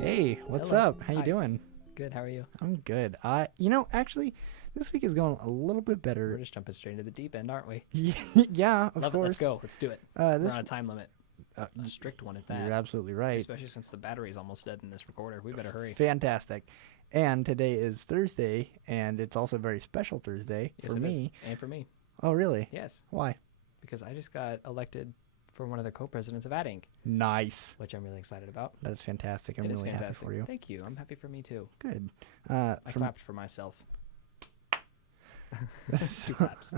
Hey, what's Hello. up? How you Hi. doing? Good. How are you? I'm good. Actually, this week is going a little bit We're better. just jumping straight into the deep end, aren't we? Yeah, of Love course. it. Let's go. Let's do it. This We're on a time limit. A strict one at that. You're absolutely right. Especially since the battery's almost dead in this recorder. We better hurry. Fantastic. And today is Thursday, and it's also a very special Thursday Yes, for it is. me. And for me. Oh, really? Yes. Why? Because I just got elected for one of the co-presidents of Ad Inc., Nice. which I'm really excited about. That is fantastic. I'm It is really fantastic. happy for you. Thank you. I'm happy for me too. Good. I clapped for myself. Two claps.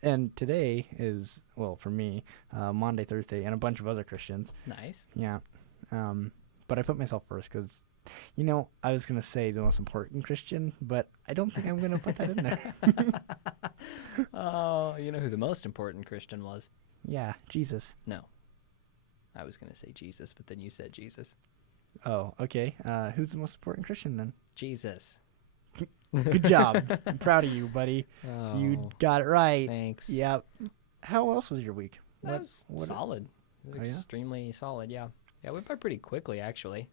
And today is, well, for me, Monday, Thursday, and a bunch of other Christians. Nice. Yeah. But I put myself first because, I was going to say the most important Christian, but I don't think I'm going to put that in there. Oh, you know who the most important Christian was? Yeah, Jesus. No. I was going to say Jesus, but then you said Jesus. Oh, okay. Who's the most important Christian then? Jesus. Good job. I'm proud of you, buddy. Oh, You got it right. thanks. Yep. How else was your week? That was solid. It was Oh, yeah? extremely solid, yeah. Yeah, it went by pretty quickly, actually.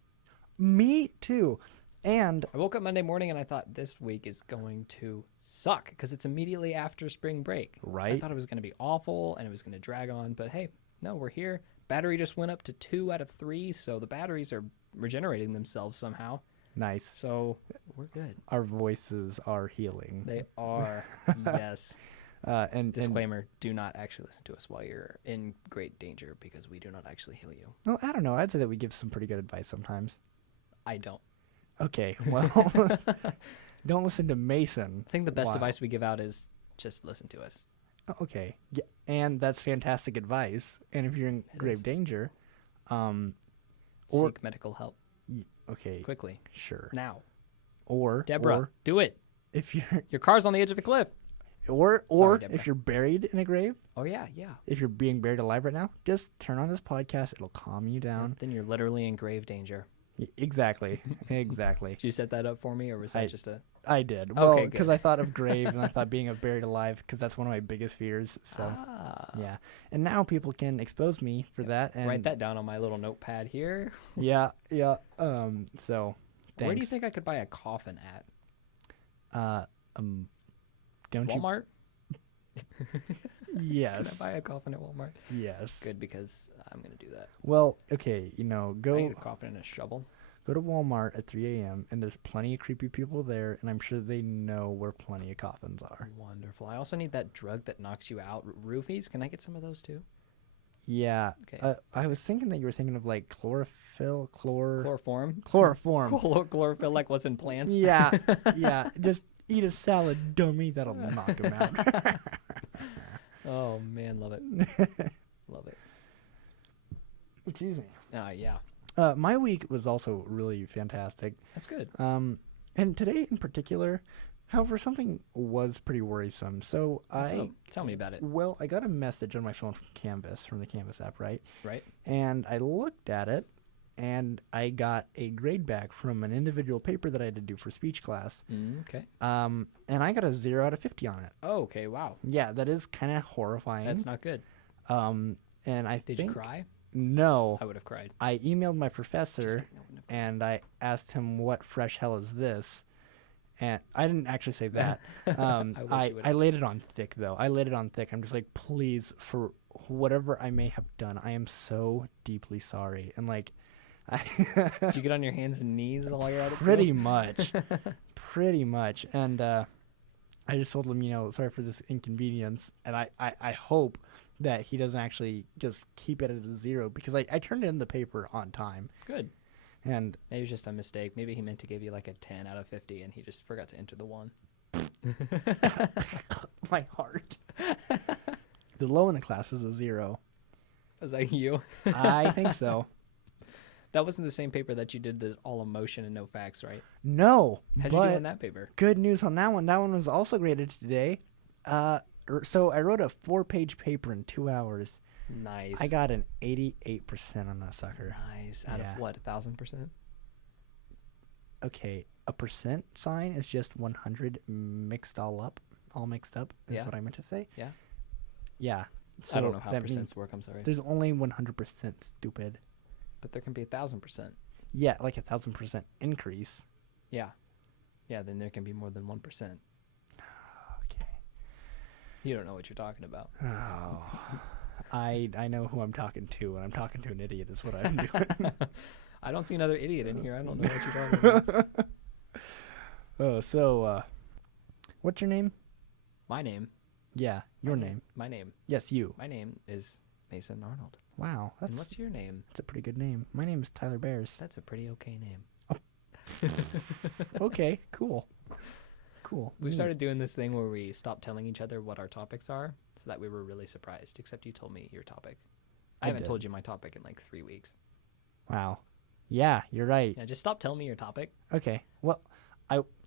Me too. And I woke up Monday morning and I thought this week is going to suck because it's immediately after spring break. I right. thought it was going to be awful and it was going to drag on, but hey, no, we're here. Battery just went up to 2 out of 3, so the batteries are regenerating themselves somehow. Nice. So we're good. Our voices are healing. They are, yes. And Disclaimer, do not actually listen to us while you're in great danger because we do not actually heal you. well, I don't know. I'd say that we give some pretty good advice sometimes. I don't. Okay, well, don't listen to Mason. I think the best Wow. advice we give out is just listen to us. Okay, yeah, and that's fantastic advice. And if you're in It grave is. danger, or Seek medical help okay, quickly. sure. Now. Or Deborah, or do it. if you're Your car's on the edge of a cliff. or Deborah. if you're buried in a grave, Oh, yeah, yeah. if you're being buried alive right now, just turn on this podcast. It'll calm you down. Then you're literally in grave danger. Exactly, exactly. Did you set that up for me, or was that just a... I did. Well, Okay, because good. I thought of grave and I thought being buried alive because that's one of my biggest fears. So yeah, and now people can expose me for that and Write that down on my little notepad here. Yeah, yeah. So Where do you thanks. think I could buy a coffin at? Don't Walmart? you? Can Yes, I buy a coffin at Walmart? yes. Good, because I'm going to do that. Well, okay. I Go need a coffin and a shovel. go to Walmart at 3 a.m. and there's plenty of creepy people there, and I'm sure they know where plenty of coffins are. Wonderful. I also need that drug that knocks you out. Roofies? Can I get some of those too? Yeah. Okay. I was thinking that you were thinking of like chlorophyll, Chloroform? chloroform. Chlorophyll, like what's in plants? Yeah, yeah. Just eat a salad, dummy. That'll knock him out. Oh, man, love it. Love it. Excuse me. Yeah. My week was also really fantastic. That's good. And today in particular, however, something was pretty worrisome. So So, tell me about it. well, I got a message on my phone from the Canvas app, right? Right? And I looked at it, and I got a grade back from an individual paper that I had to do for speech class. Okay. And I got a 0 out of 50 on it. Oh, okay. Wow. Yeah, that is kind of horrifying. That's not good. And I Did think you cry? no. I would have cried. I emailed my Just professor. kidding, I wouldn't have cried. And I asked him, what fresh hell is this? And I didn't actually say that. I wish I you would've. laid it on thick, though. I laid it on thick. I'm just like, please, for whatever I may have done, I am so deeply sorry. And like, Did you get on your hands and knees while you're at it? pretty too? much. Pretty much. And I just told him, sorry for this inconvenience. And I hope that he doesn't actually just keep it at a 0 because I turned in the paper on time. Good. And Maybe it was just a mistake. Maybe he meant to give you like a 10 out of 50 and he just forgot to enter the 1. my heart. The low in the class was a 0. Was that you? I think so. That wasn't the same paper that you did the all emotion and no facts, right? No, How'd you do but in that paper? good news on that one. That one was also graded today. So I wrote a 4-page paper in 2 hours. Nice. I got an 88% on that sucker. Nice. Out Yeah. of what, 1,000%? Okay, a percent sign is just 100 all mixed up. Is Yeah. what I meant to say. Yeah. Yeah. So I don't know how that means percents work. I'm sorry, there's only 100% stupid. but there can be 1,000%. Yeah, like 1,000% increase. Yeah, yeah. Then there can be more than 1%. Okay. You don't know what you're talking about. Oh. I know who I'm talking to, and I'm talking to an idiot is what I'm doing. I don't see another idiot in here. I don't know what you're talking about. Oh, so what's your name? My name. Yeah, your name. My name. Yes, you. My name is Mason Arnold. Wow, And what's your name? that's a pretty good name. My name is Tyler Bears. That's a pretty okay name. Okay, cool. Cool. We've neat. started doing this thing where we stop telling each other what our topics are, so that we were really surprised. Except you told me your topic. I haven't did. told you my topic in like 3 weeks. Wow. Yeah, you're right. Yeah, just stop telling me your topic. Okay. Well,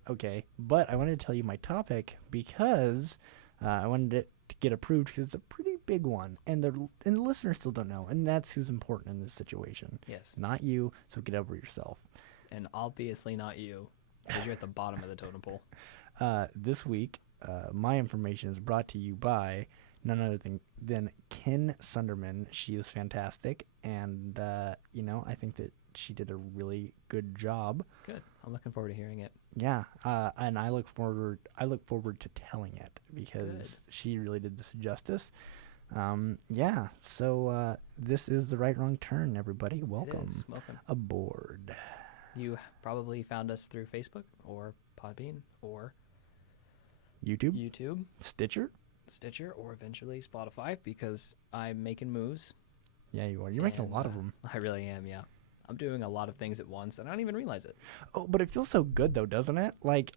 okay, but I wanted to tell you my topic because I wanted it to get approved because it's a pretty big one, and the listeners still don't know, and that's who's important in this situation. Yes. Not you. So get over yourself. And obviously not you, because you're at the bottom of the totem pole. This week, my information is brought to you by none other than Ken Sunderman. She is fantastic, and I think that she did a really good job. Good. I'm looking forward to hearing it. Yeah, and I look forward to telling it because Good. she really did this justice. Yeah, so this is the Right Wrong Turn, everybody. It Welcome is. Welcome. aboard. You probably found us through Facebook or Podbean or YouTube, YouTube, Stitcher. Stitcher, or eventually Spotify, because I'm making moves. Yeah, you are. You're making a And, lot of them. I really am, yeah. I'm doing a lot of things at once, and I don't even realize it. Oh, but it feels so good though, doesn't it? Like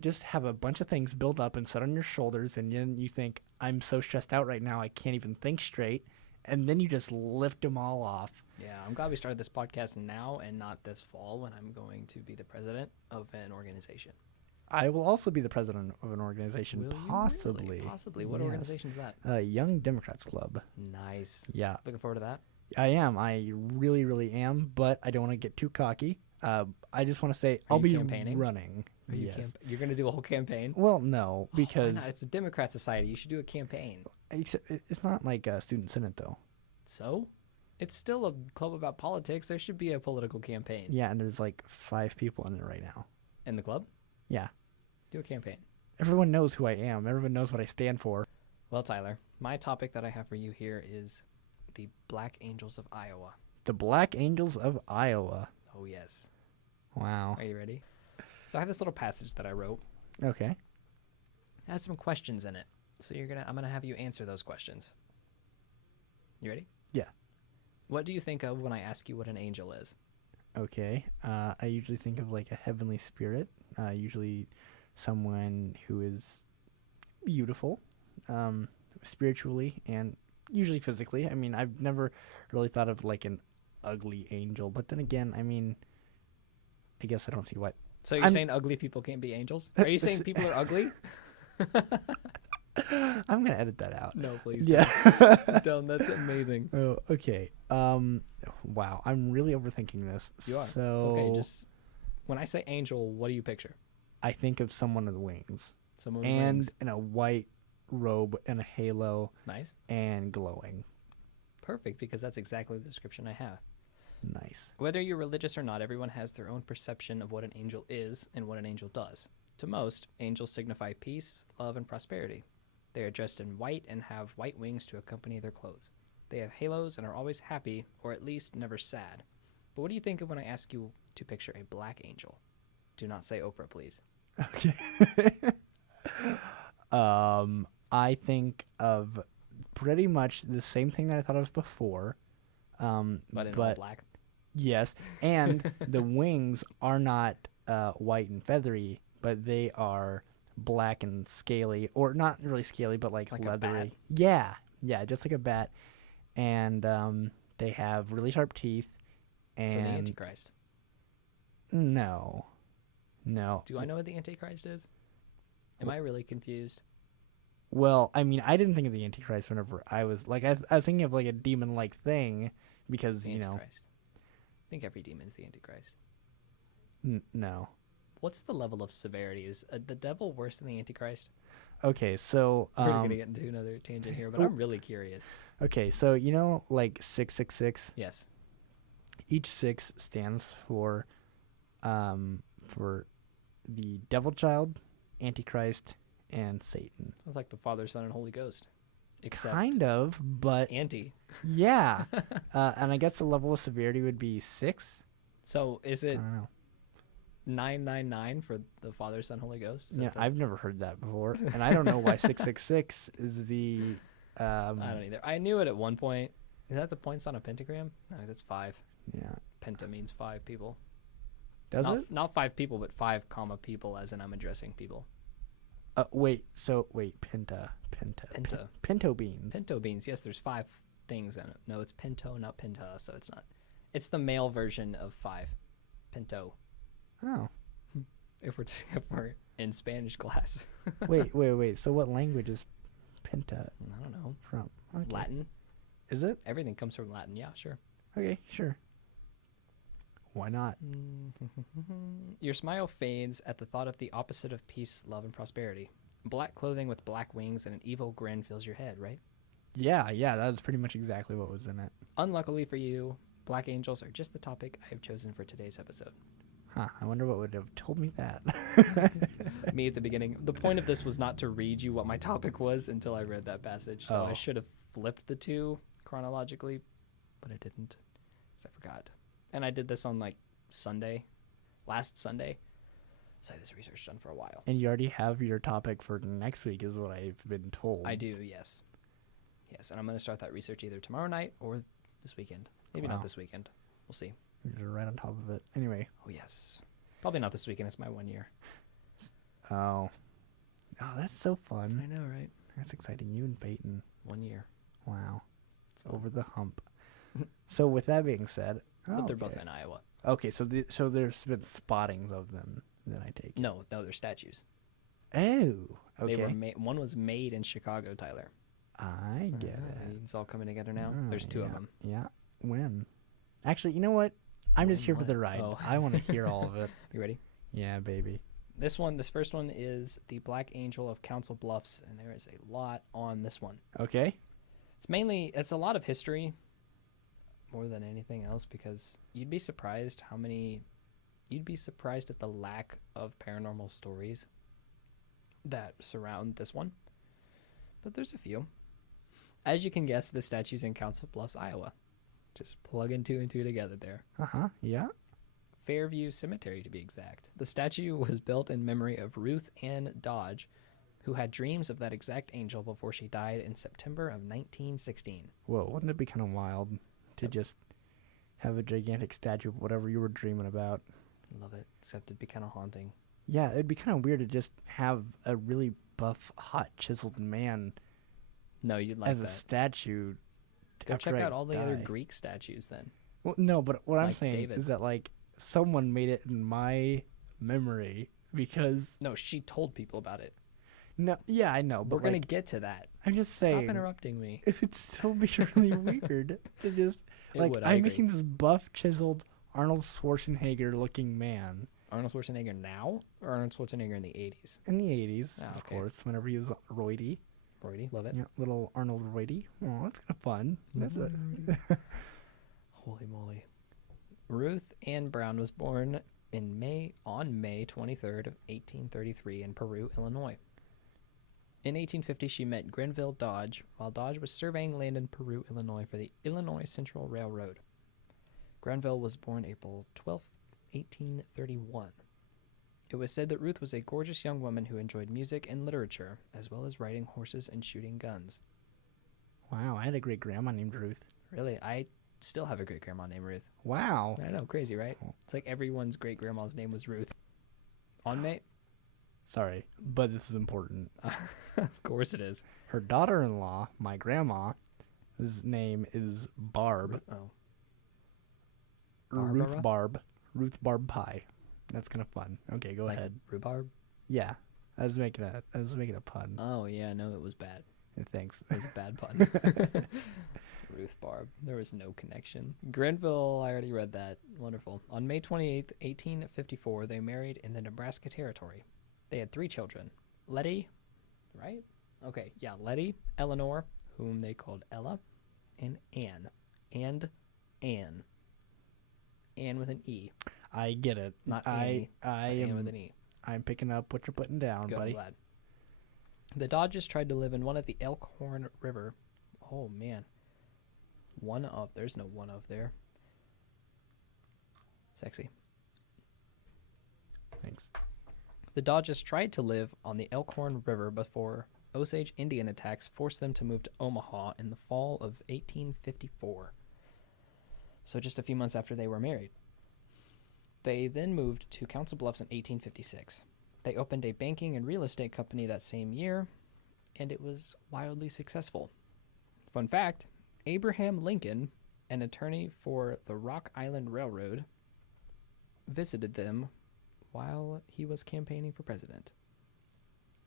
just have a bunch of things build up and set on your shoulders, and then you think, I'm so stressed out right now, I can't even think straight, and then you just lift them all off. Yeah, I'm glad we started this podcast now and not this fall when I'm going to be the president of an organization. I will also be the president of an organization, Will you possibly. really? Possibly. What Yes. organization is that? Young Democrats Club. Nice. Yeah, Looking forward to that. I am. I really, really am. But I don't want to get too cocky. I just want to say I'll you be campaigning? running. Are you Yes. You're going to do a whole campaign? Well, no, Why because not? It's a Democrat society. You should do a campaign. it's not like a student senate though. So? It's still a club about politics. There should be a political campaign. Yeah, and there's like 5 people in it right now. In the club? Yeah. Do a campaign. Everyone knows who I am. Everyone knows what I stand for. Well, Tyler, my topic that I have for you here is the Black Angels of Iowa. The Black Angels of Iowa. Oh, yes. Wow. Are you ready? So I have this little passage that I wrote. Okay. It has some questions in it. So I'm gonna have you answer those questions. You ready? Yeah. What do you think of when I ask you what an angel is? Okay. I usually think of like a heavenly spirit. Usually someone who is beautiful, spiritually and usually physically. I mean, I've never really thought of like an ugly angel, but then again, I mean, I guess I don't see what. So you're saying ugly people can't be angels? Are you saying people are ugly? I'm gonna edit that out. No, please. Yeah. Don't. That's amazing. Oh, okay. Wow. I'm really overthinking this. You are. So It's okay. Just when I say angel, what do you picture? I think of someone with wings Someone with and wings. in a white robe and a halo Nice. and glowing. Perfect, because that's exactly the description I have. Nice. Whether you're religious or not, everyone has their own perception of what an angel is and what an angel does. To most, angels signify peace, love, and prosperity. They are dressed in white and have white wings to accompany their clothes. They have halos and are always happy, or at least never sad. But what do you think of when I ask you to picture a black angel? Do not say Oprah, please. Okay. I think of pretty much the same thing that I thought of before. But in all black? Yes, and the wings are not white and feathery, but they are black and scaly, or not really scaly, but like Like a leathery. bat? Yeah, just like a bat. And they have really sharp teeth. And So the Antichrist. no. Do I know what the Antichrist is? Am I really confused? Well, I mean, I didn't think of the Antichrist whenever I was like, I was thinking of like a demon-like thing, because The Antichrist. I think every demon is the Antichrist. No. What's the level of severity? Is the devil worse than the Antichrist? Okay, so We're gonna get into another tangent here, but I'm really curious. okay, so like 666. Yes. Each six stands for the devil child, Antichrist, and Satan. Sounds like the Father, Son, and Holy Ghost, except Kind of, but anti. yeah. And I guess the level of severity would be 6. So is I it don't know. 999 for the Father, Son, Holy Ghost? Is Yeah, that the- I've never heard that before, and I don't know why 666 is the. I don't either. I knew it at one point. Is that the points on a pentagram? No, that's 5. Yeah. Penta means 5 people. Does not, it? Not 5 people, but 5 comma people, as in I'm addressing people. Wait. So wait. Pinta. Penta. Pinto beans. Pinto beans. Yes, there's 5 things in it. No, it's pinto, not pinta. So it's not. It's the male version of 5. Pinto. Oh. If we're in Spanish class. Wait. So what language is pinta I don't know. from? Okay. Latin. Is it? Everything comes from Latin. Yeah, sure. Okay, sure. Why not? Your smile fades at the thought of the opposite of peace, love, and prosperity. Black clothing with black wings and an evil grin fills your head, right? Yeah, that was pretty much exactly what was in it. Unluckily for you, black angels are just the topic I have chosen for today's episode. Huh, I wonder what would have told me that. Me at the beginning. The point of this was not to read you what my topic was until I read that passage, so I Oh. should have flipped the two chronologically, but I didn't, because I forgot. And I did this on, like, last Sunday, so I had this research done for a while. And you already have your topic for next week, is what I've been told. I do, yes. Yes, and I'm going to start that research either tomorrow night or this weekend. Maybe Wow. not this weekend. We'll see. You're right on top of it. Anyway. Oh, yes. Probably not this weekend. It's my 1 year. Oh, that's so fun. know, right? That's exciting. You and Peyton. 1 year. Wow. It's Over the hump. So with that being said, But they're both okay. in Iowa. Okay, so there's been spottings of them that I take. No, they're statues. Oh, okay. They were one was made in Chicago, Tyler. I get it. It's all coming together now. Ah, There's 2 of yeah, them. Yeah. When? Actually, you know what? I'm just When here for what? the ride. Oh. I want to hear all of it. You ready? Yeah, baby. This first one is the Black Angel of Council Bluffs, and there is a lot on this one. Okay. It's a lot of history more than anything else, because you'd be surprised at the lack of paranormal stories that surround this one. But there's a few. As you can guess, the statue's in Council Bluffs, Iowa. Just plug in 2 and 2 together there. Yeah. Fairview Cemetery, to be exact. The statue was built in memory of Ruth Ann Dodge, who had dreams of that exact angel before she died in September of 1916. Whoa, wouldn't it be kind of wild to just have a gigantic statue of whatever you were dreaming about? Love it, except it'd be kind of haunting. Yeah, it'd be kind of weird to just have a really buff, hot, chiseled man No, you'd like as a that. statue. Go after check I out all the other die. Greek statues then. Well, no, but what I'm Like saying David. is that, like, someone made it in my memory because... No, she told people about it. No, yeah, I know, but We're going like, to get to that. I'm just Stop saying... interrupting me. It would still be really weird to just... It like, would, I I'm agree. making this buff, chiseled, Arnold Schwarzenegger-looking man Arnold Schwarzenegger now, or Arnold Schwarzenegger in the 80s? in the 80s, Ah, of okay. course, whenever he was roidy. Roidy, love it. Yeah, little Arnold roidy. Oh, that's kind of fun. That's Holy moly. Ruth Ann Brown was born on May 23rd of 1833 in Peru, Illinois. In 1850, she met Grenville Dodge while Dodge was surveying land in Peru, Illinois for the Illinois Central Railroad. Grenville was born April 12th, 1831. It was said that Ruth was a gorgeous young woman who enjoyed music and literature, as well as riding horses and shooting guns. Wow, I had a great grandma named Ruth. Really, I still have a great grandma named Ruth. Wow. I know, crazy, right? It's like everyone's great grandma's name was Ruth. On May? Sorry, but this is important. Of course it is. Her daughter-in-law, my grandma, his name is Barb. Oh. Ruth Barbara? Barb. Ruth Barb Pie. That's kind of fun. Okay, go Like ahead. rhubarb? Yeah, I was making a pun. Oh, yeah, no, it was bad. Thanks. It was a bad pun. Ruth Barb. There was no connection. Grenville, I already read that. Wonderful. On May 28th, 1854, they married in the Nebraska Territory. They had 3 children. Letty, right? Okay, yeah, Letty, Eleanor, whom they called Ella, and Anne. And Anne. Anne with an E, I get it. not I Annie, I but Anne with am an E. I'm picking up what you're putting down, Good, I'm buddy. glad. The Dodges tried to live in one of the Elkhorn River. Oh, man. There's no one of there. Sexy. Thanks. The Dodges tried to live on the Elkhorn River before Osage Indian attacks forced them to move to Omaha in the fall of 1854. So just a few months after they were married. They then moved to Council Bluffs in 1856. They opened a banking and real estate company that same year, and it was wildly successful. Fun fact, Abraham Lincoln, an attorney for the Rock Island Railroad, visited them while he was campaigning for president.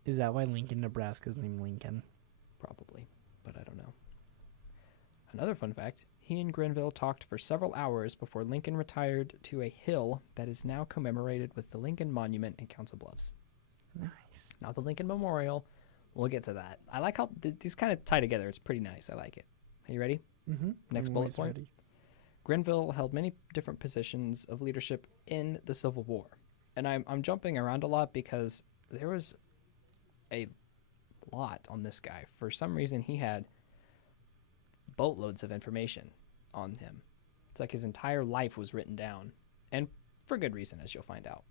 Is that why Lincoln, Nebraska's named Lincoln? Probably, but I don't know. Another fun fact, he and Grenville talked for several hours before Lincoln retired to a hill that is now commemorated with the Lincoln Monument in Council Bluffs. Nice. Not the Lincoln Memorial. We'll get to that. I like how these kind of tie together. It's pretty nice. I like it. Are you ready? Mm-hmm. Next bullet point. Grenville held many different positions of leadership in the Civil War. And I'm jumping around a lot because there was a lot on this guy. For some reason, he had boatloads of information on him. It's like his entire life was written down. And for good reason, as you'll find out.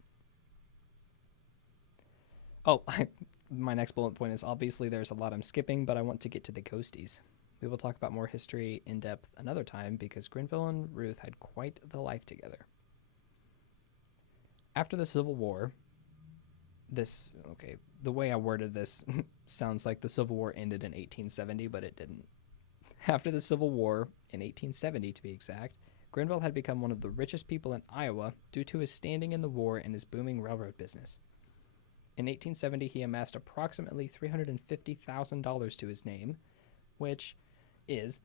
Oh, my next bullet point is obviously there's a lot I'm skipping, but I want to get to the ghosties. We will talk about more history in depth another time because Grenville and Ruth had quite the life together. After the Civil War, the way I worded this sounds like the Civil War ended in 1870, but it didn't. After the Civil War, in 1870 to be exact, Grenville had become one of the richest people in Iowa due to his standing in the war and his booming railroad business. In 1870, he amassed approximately $350,000 to his name, which is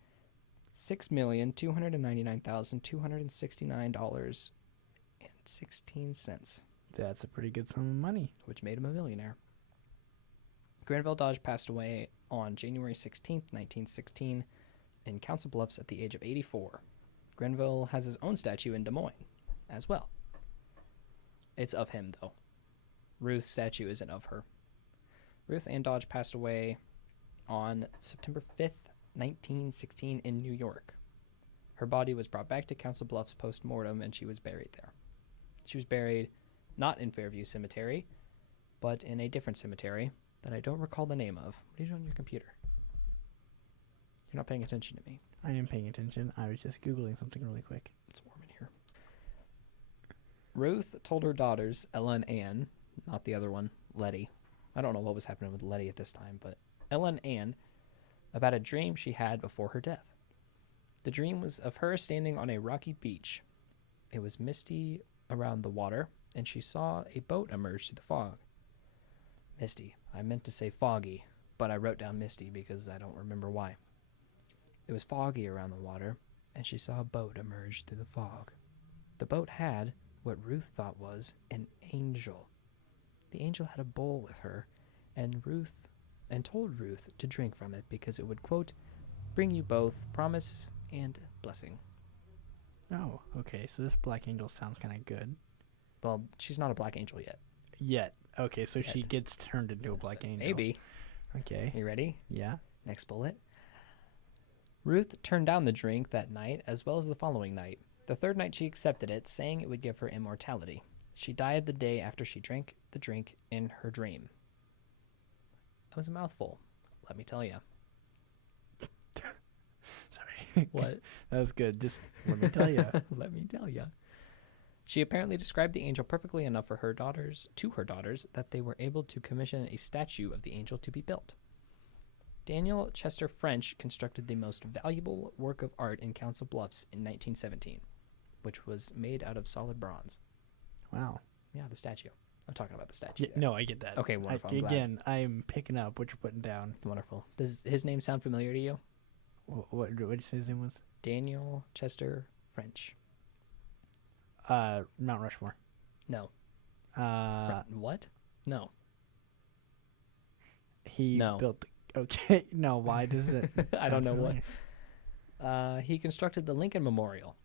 $6,299,269.16, That's a pretty good sum of money. which made him a millionaire. Grenville Dodge passed away on January 16th, 1916, in Council Bluffs at the age of 84. Grenville has his own statue in Des Moines as well. It's of him, though. Ruth's statue isn't of her. Ruth Ann Dodge passed away on September 5th, 1916 in New York. Her body was brought back to Council Bluffs post-mortem and she was buried there. She was buried not in Fairview Cemetery, but in a different cemetery that I don't recall the name of. What are you doing on your computer? You're not paying attention to me. I am paying attention. I was just Googling something really quick. It's warm in here. Ruth told her daughters, Ella and Anne, not the other one, Letty. I don't know what was happening with Letty at this time, but Ella and Anne, about a dream she had before her death. The dream was of her standing on a rocky beach. It was misty around the water, and she saw a boat emerge through the fog. Misty. I meant to say foggy, but I wrote down misty because I don't remember why. It was foggy around the water, and she saw a boat emerge through the fog. The boat had what Ruth thought was an angel. The angel had a bowl with her, and told Ruth to drink from it because it would, quote, bring you both promise and blessing. Oh, okay. So this black angel sounds kind of good. Well, she's not a black angel yet. Yet. Okay, so she Yet. gets turned into a black angel. Maybe. Okay. You ready? Yeah. Next bullet. Ruth turned down the drink that night as well as the following night. The third night she accepted it, saying it would give her immortality. She died the day after she drank the drink in her dream. That was a mouthful, let me tell you. Sorry. What? That was good. Just let me tell you. Let me tell you. She apparently described the angel perfectly enough for her daughters, that they were able to commission a statue of the angel to be built. Daniel Chester French constructed the most valuable work of art in Council Bluffs in 1917, which was made out of solid bronze. Wow. Yeah, the statue. I'm talking about the statue. Yeah, there. no, I get that. Okay, wonderful. I'm glad. Again, I'm picking up what you're putting down. Wonderful. Does his name sound familiar to you? What did you say his name was? Daniel Chester French. Mount Rushmore. No. He What? No. he No. built. Okay, no. Why does it? I don't sound know what. familiar? He constructed the Lincoln Memorial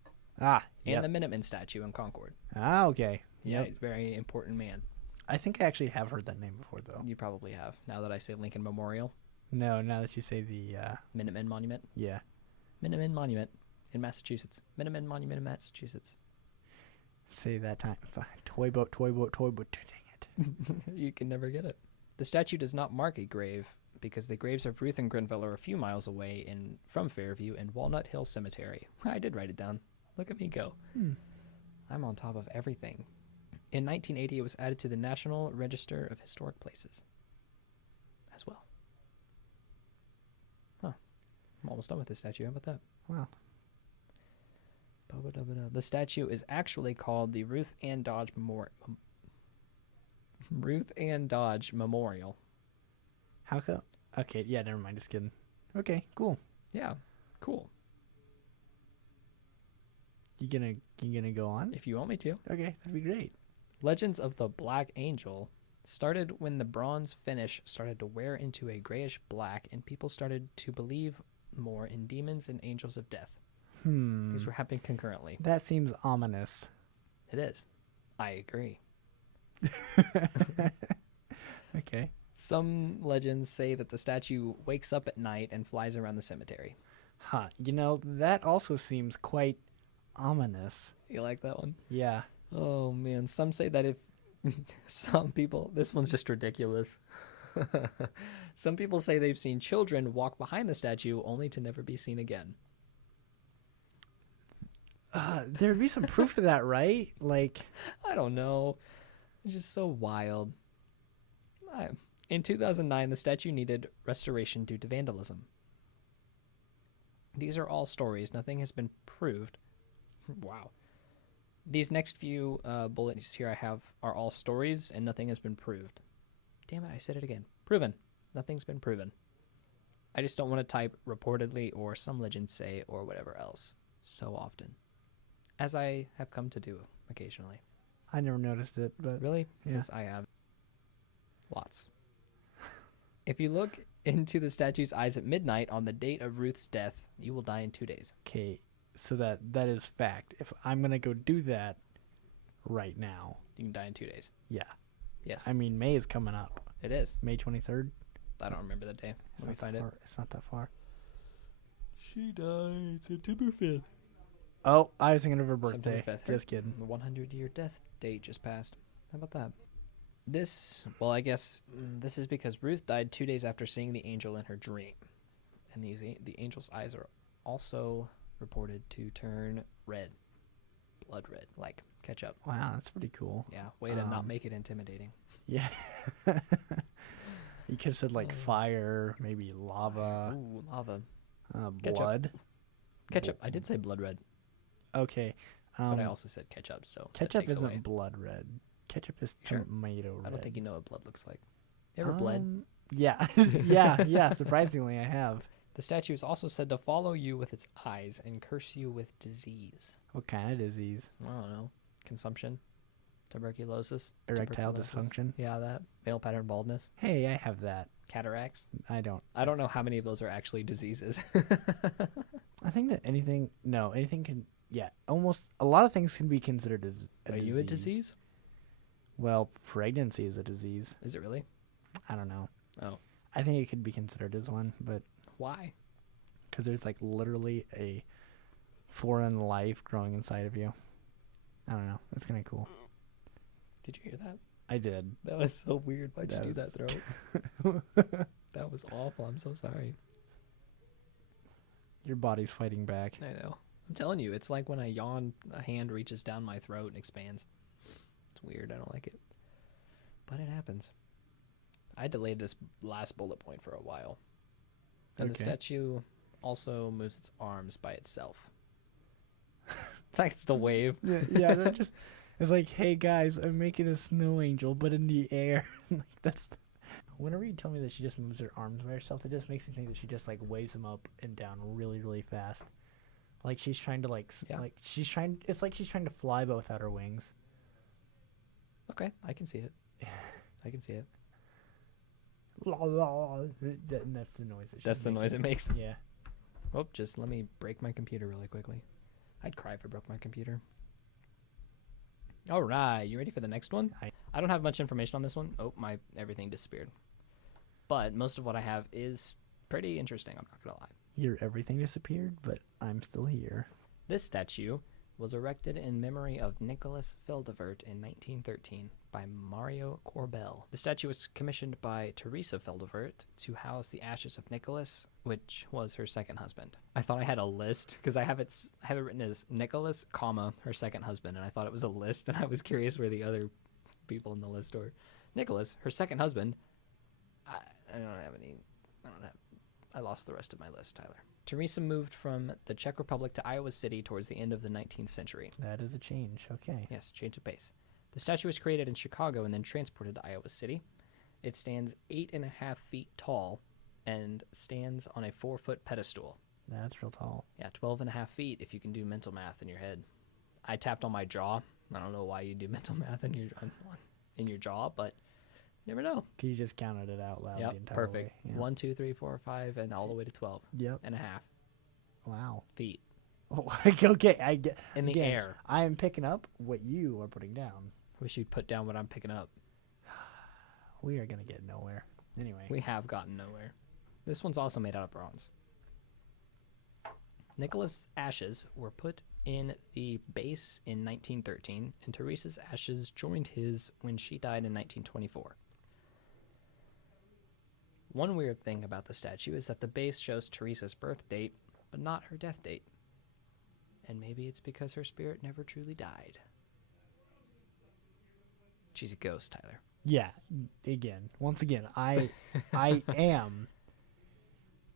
Ah, and yep. the Minuteman statue in Concord. Ah, okay. Yeah, Yep. he's a very important man. I think I actually have heard that name before, though. You probably have. Now that I say Lincoln Memorial, No, now that you say the, Minuteman Monument. yeah. Minuteman Monument in Massachusetts. Minuteman Monument in Massachusetts. Say that time. Toy boat, toy boat, toy boat. Dang it. You can never get it. The statue does not mark a grave because the graves of Ruth and Grenville are a few miles away from Fairview in Walnut Hill Cemetery. I did write it down. Look at me go. I'm on top of everything. In 1980, it was added to the National Register of Historic Places as well. Huh. I'm almost done with this statue. How about that? Wow. The statue is actually called the Ruth Ann Dodge Memorial. How come? Okay, yeah, never mind. Just kidding. Okay, cool. Yeah, cool. You gonna go on? If you want me to. Okay, that'd be great. Legends of the Black Angel started when the bronze finish started to wear into a grayish black and people started to believe more in demons and angels of death. These were happening concurrently. That seems ominous. It is. I agree. Okay. Some legends say that the statue wakes up at night and flies around the cemetery. Huh. That also seems quite ominous. You like that one? Yeah. Oh man, some say that if some people, this one's just ridiculous. Some people say they've seen children walk behind the statue only to never be seen again. There'd be some proof of that, right? Like, I don't know. It's just so wild. In 2009, the statue needed restoration due to vandalism. These are all stories. Nothing has been proved. Wow. These next few bullets here I have are all stories, and nothing has been proved. Damn it, I said it again. Proven. Nothing's been proven. I just don't want to type reportedly or some legends say or whatever else so often, as I have come to do occasionally. I never noticed it, but Really? Yeah. Because I have lots. If you look into the statue's eyes at midnight on the date of Ruth's death, you will die in 2 days. okay. So that is fact. If I'm gonna go do that right now, You can die in 2 days. yeah. Yes, I mean, May is coming up. it is. May 23rd. I don't remember the day. Let me find it. It's not that far. She died September 5th. Oh, I was thinking of her birthday. September 5th. Just kidding. The 100-year death date just passed. How about that? I guess this is because Ruth died 2 days after seeing the angel in her dream. And the angel's eyes are also reported to turn red. Blood red, like ketchup. Wow, that's pretty cool. Yeah, way to not make it intimidating. Yeah. You could have said like fire, maybe lava, Ooh, lava. Ketchup. blood. Ketchup. I did say blood red, Okay. but I also said ketchup, so that ketchup takes isn't away. blood red. Ketchup is Sure. tomato red. I don't think you know what blood looks like. You ever bled? Yeah. yeah. Surprisingly, I have. The statue is also said to follow you with its eyes and curse you with disease. What kind of disease? I don't know. Consumption? Tuberculosis? Erectile Tuberculosis. dysfunction. Yeah, that. Male pattern baldness? Hey, I have that. Cataracts? I don't. I don't know how many of those are actually diseases. I think that anything can. Yeah, almost a lot of things can be considered as a Are disease. you a disease? Well, pregnancy is a disease. Is it really? I don't know. Oh. I think it could be considered as one, but Why? because there's like literally a foreign life growing inside of you. I don't know. That's kind of cool. Did you hear that? I did. That was so weird. Why'd That you do that, was- throat? That was awful. I'm so sorry. Your body's fighting back. I know. I'm telling you, it's like when I yawn, a hand reaches down my throat and expands. It's weird. I don't like it. But it happens. I delayed this last bullet point for a while. And the Okay. statue also moves its arms by itself. Thanks to wave. Yeah, that just it's like, hey guys, I'm making a snow angel, but in the air. Like that's. Whenever you tell me that she just moves her arms by herself, it just makes me think that she just like waves them up and down really, really fast. Like she's trying to Yeah. like she's trying. It's like she's trying to fly but without her wings. Okay, I can see it. I can see it. That's the noise. That's the noise it makes. Yeah. Oh, just let me break my computer really quickly. I'd cry if I broke my computer. All right, you ready for the next one? I don't have much information on this one. Oh, my everything disappeared. But most of what I have is pretty interesting, I'm not going to lie. Here, everything disappeared, but I'm still here. This statue was erected in memory of Nicholas Feldevert in 1913 by Mario Corbel. The statue was commissioned by Teresa Feldevert to house the ashes of Nicholas, which was her second husband. I thought I had a list because I have it written as Nicholas, comma, her second husband, and I thought it was a list, and I was curious where the other people in the list were. Nicholas, her second husband. I lost the rest of my list, Tyler. Teresa moved from the Czech Republic to Iowa City towards the end of the 19th century. That is a change. Okay. Yes, change of pace. The statue was created in Chicago and then transported to Iowa City. It stands 8.5 feet tall and stands on a 4-foot pedestal. That's real tall. Yeah, 12.5 feet if you can do mental math in your head. I tapped on my jaw. I don't know why you do mental math in your jaw, but you never know. You just counted it out loud. Yep, the entire perfect. Way. Yeah. 1, 2, 3, 4, 5, and all the way to 12. Yep. And a half Wow. feet Oh, okay, I get. in the Again, air. I am picking up what you are putting down. Wish you'd put down what I'm picking up. We are gonna get nowhere. Anyway. We have gotten nowhere. This one's also made out of bronze. Nicholas' ashes were put in the base in 1913, and Teresa's ashes joined his when she died in 1924. One weird thing about the statue is that the base shows Teresa's birth date, but not her death date. And maybe it's because her spirit never truly died. She's a ghost, Tyler. Yeah. Once again, I am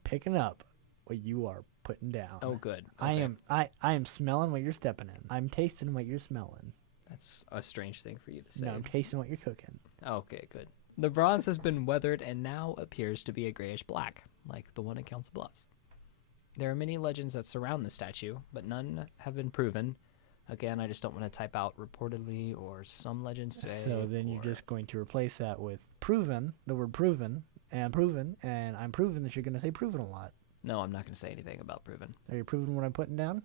picking up what you are putting down. Oh, good. Okay. Okay. I am smelling what you're stepping in. I'm tasting what you're smelling. That's a strange thing for you to say. No, I'm tasting what you're cooking. Okay, good. The bronze has been weathered and now appears to be a grayish black, like the one at Council Bluffs. There are many legends that surround the statue, but none have been proven. Again, I just don't want to type out reportedly or some legends say. So then you're just going to replace that with proven, the word proven, and I'm proven that you're going to say proven a lot. No, I'm not going to say anything about proven. Are you proving what I'm putting down?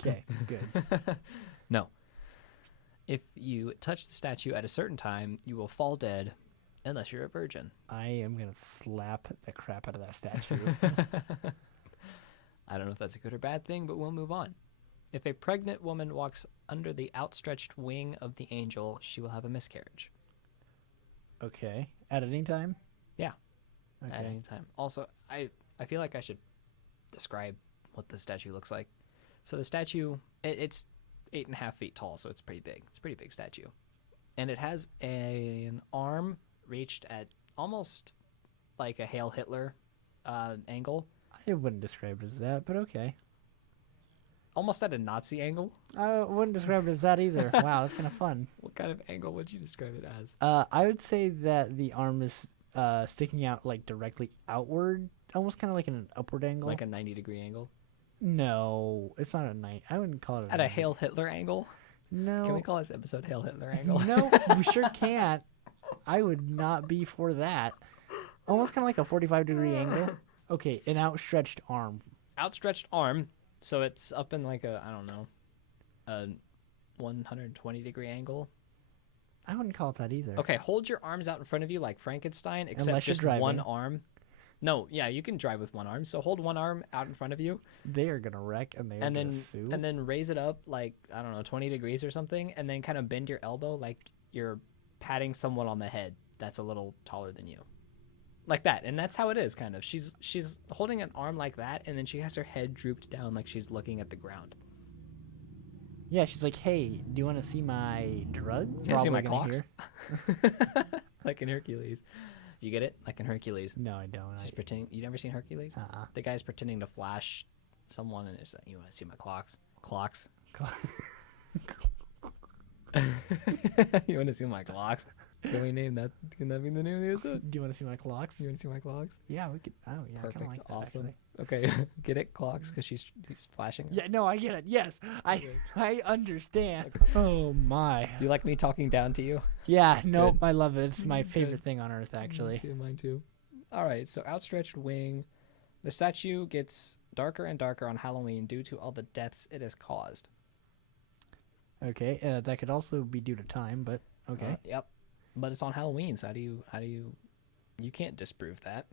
Okay, good. No. If you touch the statue at a certain time, you will fall dead unless you're a virgin. I am going to slap the crap out of that statue. I don't know if that's a good or bad thing, but we'll move on. If a pregnant woman walks under the outstretched wing of the angel, she will have a miscarriage. Okay. At any time? Yeah. Okay. At any time. Also, I feel like I should describe what the statue looks like. So the statue, it's 8.5 feet tall, so it's pretty big. It's a pretty big statue. And it has an arm reached at almost like a Hail Hitler angle. I wouldn't describe it as that, but okay. Almost at a Nazi angle. I wouldn't describe it as that either. Wow, that's kind of fun. What kind of angle would you describe it as? I would say that the arm is sticking out like directly outward, almost kind of like an upward angle. Like a 90-degree angle? No, it's not a night. I wouldn't call it At a Hail Hitler angle? No. Can we call this episode Hail Hitler angle? No, we sure can't. I would not be for that. Almost kind of like a 45-degree angle. Okay, an outstretched arm. Outstretched arm, so it's up in like a 120-degree angle. I wouldn't call it that either. Okay, hold your arms out in front of you like Frankenstein, except Unless you're just driving. one arm. No, yeah, you can drive with one arm. So hold one arm out in front of you, They are gonna wreck, and they are and gonna then sue. and then raise it up like 20 degrees or something, and then kind of bend your elbow like you're patting someone on the head that's a little taller than you, like that. And that's how it is, kind of. She's holding an arm like that, and then she has her head drooped down like she's looking at the ground. Yeah, she's like, "Hey, do you want to see my drugs? You wanna see my Probably clocks? gonna Like in Hercules. You get it? Like in Hercules. hear. No, I don't. She's pretending. You never seen Hercules? Uh-uh. The guy's pretending to flash someone, and it's like, you want to see my clocks? Clocks. You want to see my clocks? Can we name that? Can that be the name of the episode? Do you want to see my clocks? You want to see my clocks? Yeah, we could. Oh, yeah, I Perfect. kind of like that. Awesome. Actually. Okay. Get it? Clocks? Because he's flashing. Yeah, no, I get it. Yes, I understand. Oh my. Do you like me talking down to you? Yeah, nope, Good. I love it. It's my Good. favorite thing on earth, actually. Mine too. All right, so outstretched wing. The statue gets darker and darker on Halloween due to all the deaths it has caused. Okay, that could also be due to time, but okay. Yep. But it's on Halloween, so you can't disprove that.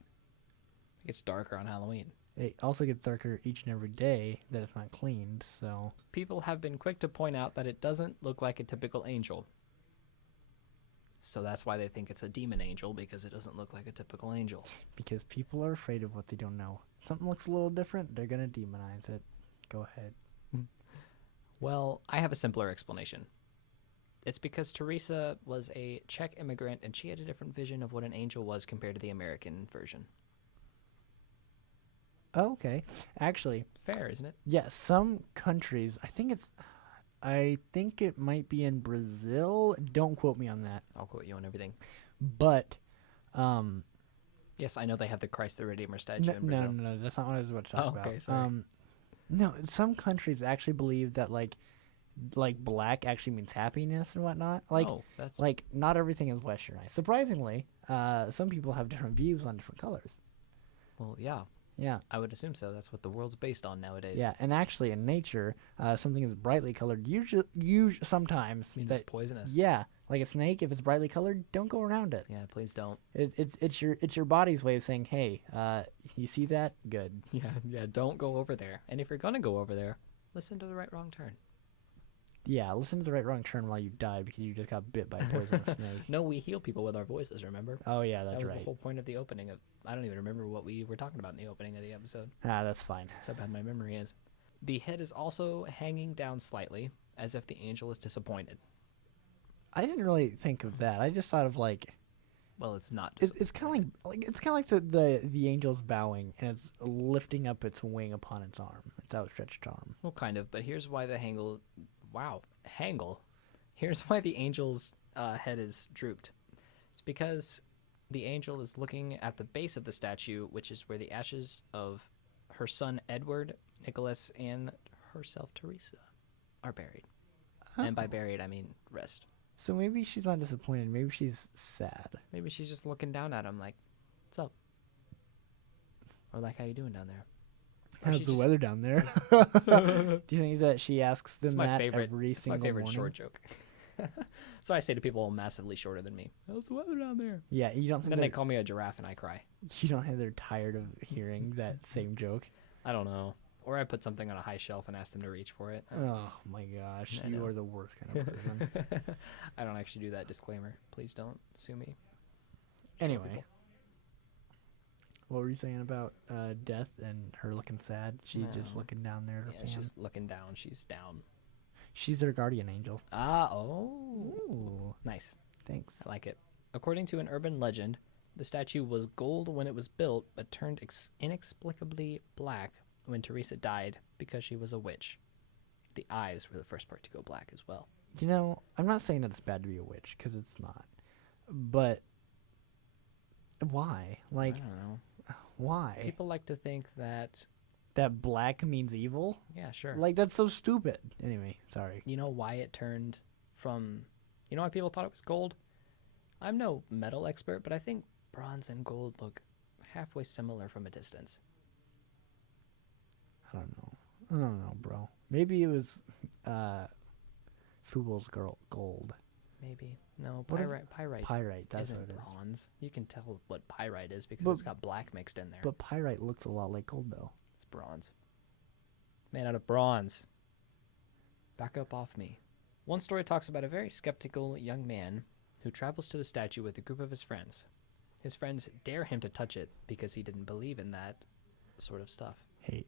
It gets darker on Halloween. It also gets darker each and every day that it's not cleaned, so... People have been quick to point out that it doesn't look like a typical angel. So that's why they think it's a demon angel, because it doesn't look like a typical angel. Because people are afraid of what they don't know. Something looks a little different, they're gonna demonize it. Go ahead. Well, I have a simpler explanation. It's because Teresa was a Czech immigrant and she had a different vision of what an angel was compared to the American version. Oh, okay. Actually, Fair, isn't it? yeah, some countries, I think it might be in Brazil. Don't quote me on that. I'll quote you on everything. But, Yes, I know they have the Christ the Redeemer statue in no, Brazil. no, that's not what I was about to talk about. Okay, sorry. No, some countries actually believe that, like black actually means happiness and whatnot. That's Like, not everything is westernized. Surprisingly, some people have different views on different colors. well, yeah. Yeah. I would assume so. That's what the world's based on nowadays. Yeah, and actually in nature, something is brightly colored. Usually, sometimes Means it's poisonous. yeah, like a snake. If it's brightly colored, don't go around it. Yeah, please don't. It's your body's way of saying, hey, you see that? Good. Yeah, don't go over there. And if you're gonna go over there, listen to the right wrong turn. Yeah, listen to the right wrong turn while you die because you just got bit by a poisonous snake. No, we heal people with our voices, remember? Oh yeah, that's That was right. the whole point of the opening of... I don't even remember what we were talking about in the opening of the episode. That's fine. That's how bad my memory is. The head is also hanging down slightly, as if the angel is disappointed. I didn't really think of that. I just thought of like Well, it's not. it's kind of like the angel's bowing and it's lifting up its wing upon its arm, its outstretched arm. Well, kind of, but here's why the hangle... Wow, hangle. Here's why the angel's head is drooped. It's because the angel is looking at the base of the statue, which is where the ashes of her son Edward, Nicholas, and herself Teresa are buried. And by buried, I mean rest. So maybe she's not disappointed. Maybe she's sad. Maybe she's just looking down at him like, what's up? Or like, how you doing down there? Or How's she the just- weather down there? Do you think that she asks them It's my that favorite. every It's single my favorite morning? short joke. So I say to people massively shorter than me, how's the weather down there? Yeah, you don't think Then they they're, call me a giraffe and I cry. you don't think they're tired of hearing that same joke? I don't know. Or I put something on a high shelf and ask them to reach for it. Oh my gosh, I you know. are the worst kind of person. I don't actually do that. Disclaimer. Please don't sue me. Anyway, people. what were you saying about death and her looking sad? She's just No. looking down there at her Yeah, fan. she's looking down. She's down. She's their guardian angel. Oh. Ooh, Nice. thanks. I like it. According to an urban legend, the statue was gold when it was built, but turned inexplicably black when Teresa died because she was a witch. The eyes were the first part to go black as well. You know, I'm not saying that it's bad to be a witch, because it's not. But why? Like, I don't know. why? People like to think that, That black means evil? yeah, sure. Like, that's so stupid. Anyway, sorry. You know why it turned from... You know why people thought it was gold? I'm no metal expert, but I think bronze and gold look halfway similar from a distance. I don't know, bro. Maybe it was Fool's gold. Maybe. No, What is pyrite Pyrite, that's what isn't it is. bronze. You can tell what pyrite is because But- it's got black mixed in there. But pyrite looks a lot like gold, though. It's bronze. Made out of bronze. Back up off me. One story talks about a very skeptical young man who travels to the statue with a group of his friends. His friends dare him to touch it because he didn't believe in that sort of stuff. Hey,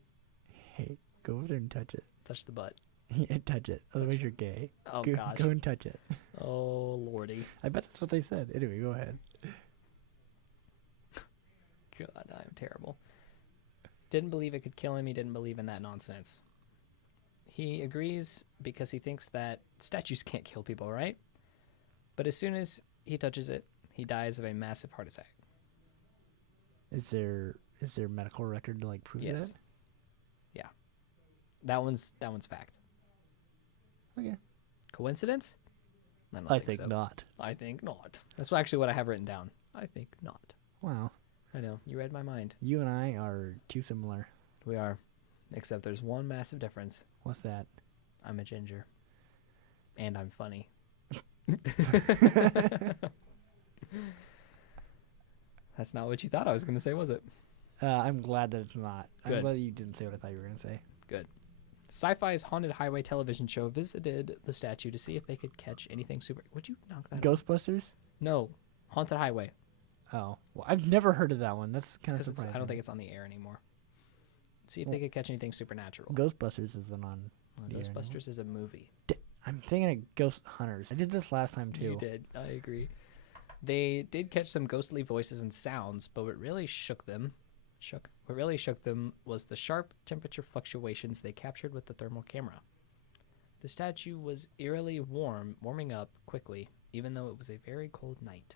go over there and touch it. Touch the butt. Yeah, touch it. Otherwise, you're gay. Oh, go, gosh. Go and touch it. Oh, lordy. I bet that's what they said. Anyway, go ahead. God, I'm terrible. Didn't believe it could kill him. He didn't believe in that nonsense. He agrees because he thinks that statues can't kill people, right? But as soon as he touches it, he dies of a massive heart attack. Is there a medical record to like prove Yes. Yeah. That one's fact. that? Okay. Coincidence? I think so. not. I think not. That's actually what I have written down. I think not. Wow. I know. You read my mind. You and I are too similar. We are. Except there's one massive difference. What's that? I'm a ginger. And I'm funny. That's not what you thought I was going to say, was it? I'm glad that it's not. Good. I'm glad that you didn't say what I thought you were going to say. Good. Sci-Fi's Haunted Highway television show visited the statue to see if they could catch anything super... Would you knock that off? Ghostbusters? No. Haunted Highway. Oh. Well, I've never heard of that one. That's kind of Because surprising. I don't think it's on the air anymore. See if they could catch anything supernatural. Ghostbusters isn't on the air anymore. Ghostbusters is a movie. I'm thinking of Ghost Hunters. I did this last time, too. You did. I agree. They did catch some ghostly voices and sounds, but what really shook them was the sharp temperature fluctuations they captured with the thermal camera. The statue was eerily warming up quickly, even though it was a very cold night.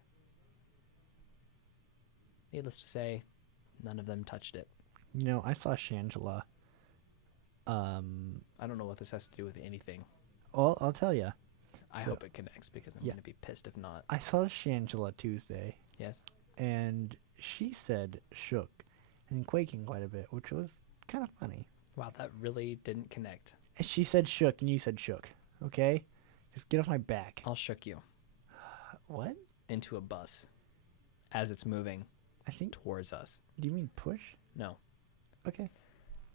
Needless to say, none of them touched it. You know, I saw Shangela. I don't know what this has to do with anything. Well, I'll tell you. I hope it connects because I'm going to be pissed if not. I saw Shangela Tuesday. Yes. And she said shook and quaking quite a bit, which was kind of funny. Wow, that really didn't connect. And she said shook and you said shook. Okay? Just get off my back. I'll shook you. What? Into a bus as it's moving I think. towards us. Do you mean push? No. Okay.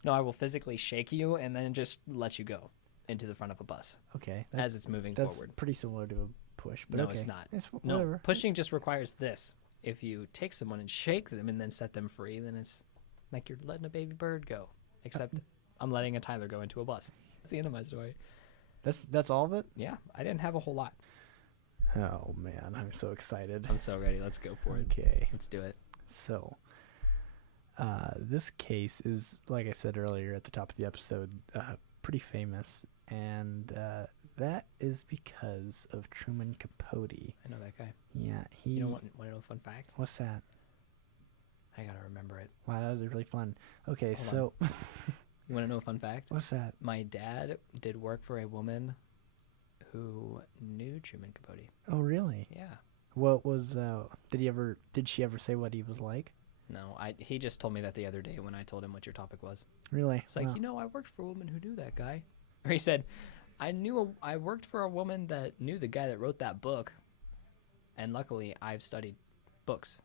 No, I will physically shake you and then just let you go into the front of a bus Okay. as it's moving That's forward. pretty similar to a push, but No, okay. it's not. No, No, pushing just requires this. If you take someone and shake them and then set them free, then it's like you're letting a baby bird go. Except I'm letting a Tyler go into a bus. That's the end of my story. That's all of it? Yeah, I didn't have a whole lot. Oh man, I'm so excited. I'm so ready. Let's go for it. Okay. Let's do it. So, this case is, like I said earlier at the top of the episode, pretty famous, and that is because of Truman Capote. I know that guy. Yeah, he. You want to know a fun fact? What's that? I gotta remember it. Wow, that was really fun. Okay, Hold so You want to know a fun fact? what's that? My dad did work for a woman who knew Truman Capote. Oh, really? Yeah. What was? Did she ever say what he was like? No, he just told me that the other day when I told him what your topic was. Really? It's like, Wow. I worked for a woman who knew that guy. Or he said, I worked for a woman that knew the guy that wrote that book. And luckily, I've studied books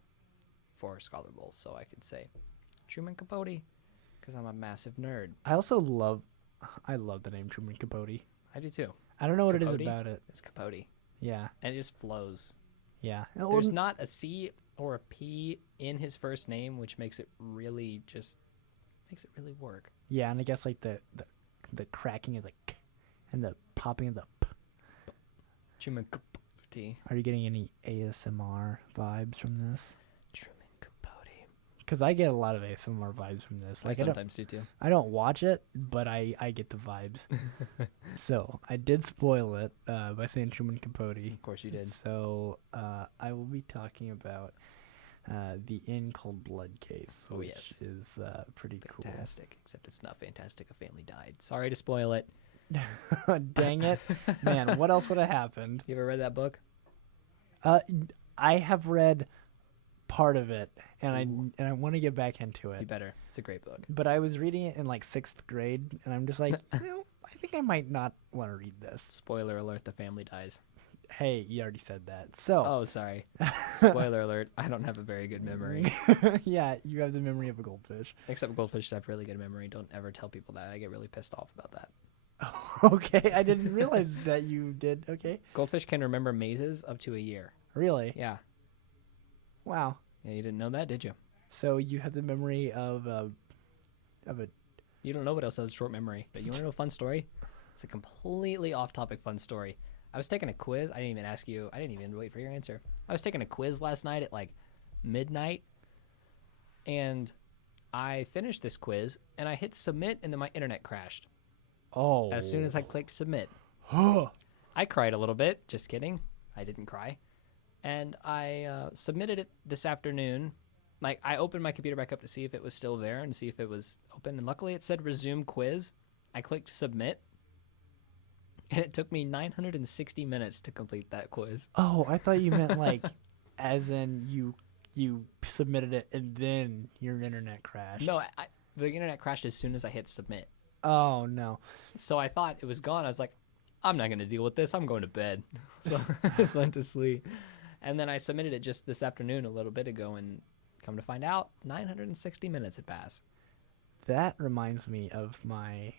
for Scholar Bowl, so I could say Truman Capote because I'm a massive nerd. I love the name Truman Capote. I do too. I don't know what Capote? it is about it. It's Capote. Yeah, And it just flows. yeah. There's not a C or a P in his first name, which makes it really work. Yeah, and I guess like the cracking of the k and the popping of the p. Truman Capote. Are you getting any ASMR vibes from this? Truman Capote. Because I get a lot of ASMR vibes from this. I Like sometimes do too. I don't watch it, but I get the vibes. So I did spoil it by saying Truman Capote. Of course you did. So I will be talking about the In Cold Blood case, Oh, which yes. is pretty Fantastic. Except it's not fantastic. A family died. Sorry to spoil it. cool. Dang it, man! What else would have happened? You ever read that book? I have read part of it, and I want to get back into You it. better. It's a great book. But I was reading it in like 6th grade, and I'm just like, I think I might not want to read this. Spoiler alert, the family dies. Hey, you already said that. So, Oh, sorry. Spoiler alert, I don't have a very good memory. yeah, you have the memory of a goldfish. Except goldfish have really good memory. Don't ever tell people that. I get really pissed off about that. Okay, I didn't realize that you did. Okay, Goldfish can remember mazes up to a year. really? Yeah. Wow. Yeah, you didn't know that, did you? So you have the memory of a. You don't know what else has short memory. But you want to know a fun story? It's a completely off-topic fun story. I was taking a quiz. I didn't even ask you. I didn't even wait for your answer. I was taking a quiz last night at like midnight. And I finished this quiz. And I hit submit and then my internet crashed. Oh. As soon as I clicked submit. I. I cried a little bit. Just kidding. I didn't cry. And I submitted it this afternoon. Like, I opened my computer back up to see if it was still there and see if it was open. And luckily it said resume quiz. I clicked submit. And it took me 960 minutes to complete that quiz. Oh, I thought you meant like, as in you you submitted it and then your internet crashed. No, the internet crashed as soon as I hit submit. Oh no. So I thought it was gone. I was like, I'm not going to deal with this. I'm going to bed. So I just went to sleep. And then I submitted it just this afternoon a little bit ago, and come to find out, 960 minutes had passed. That reminds me of my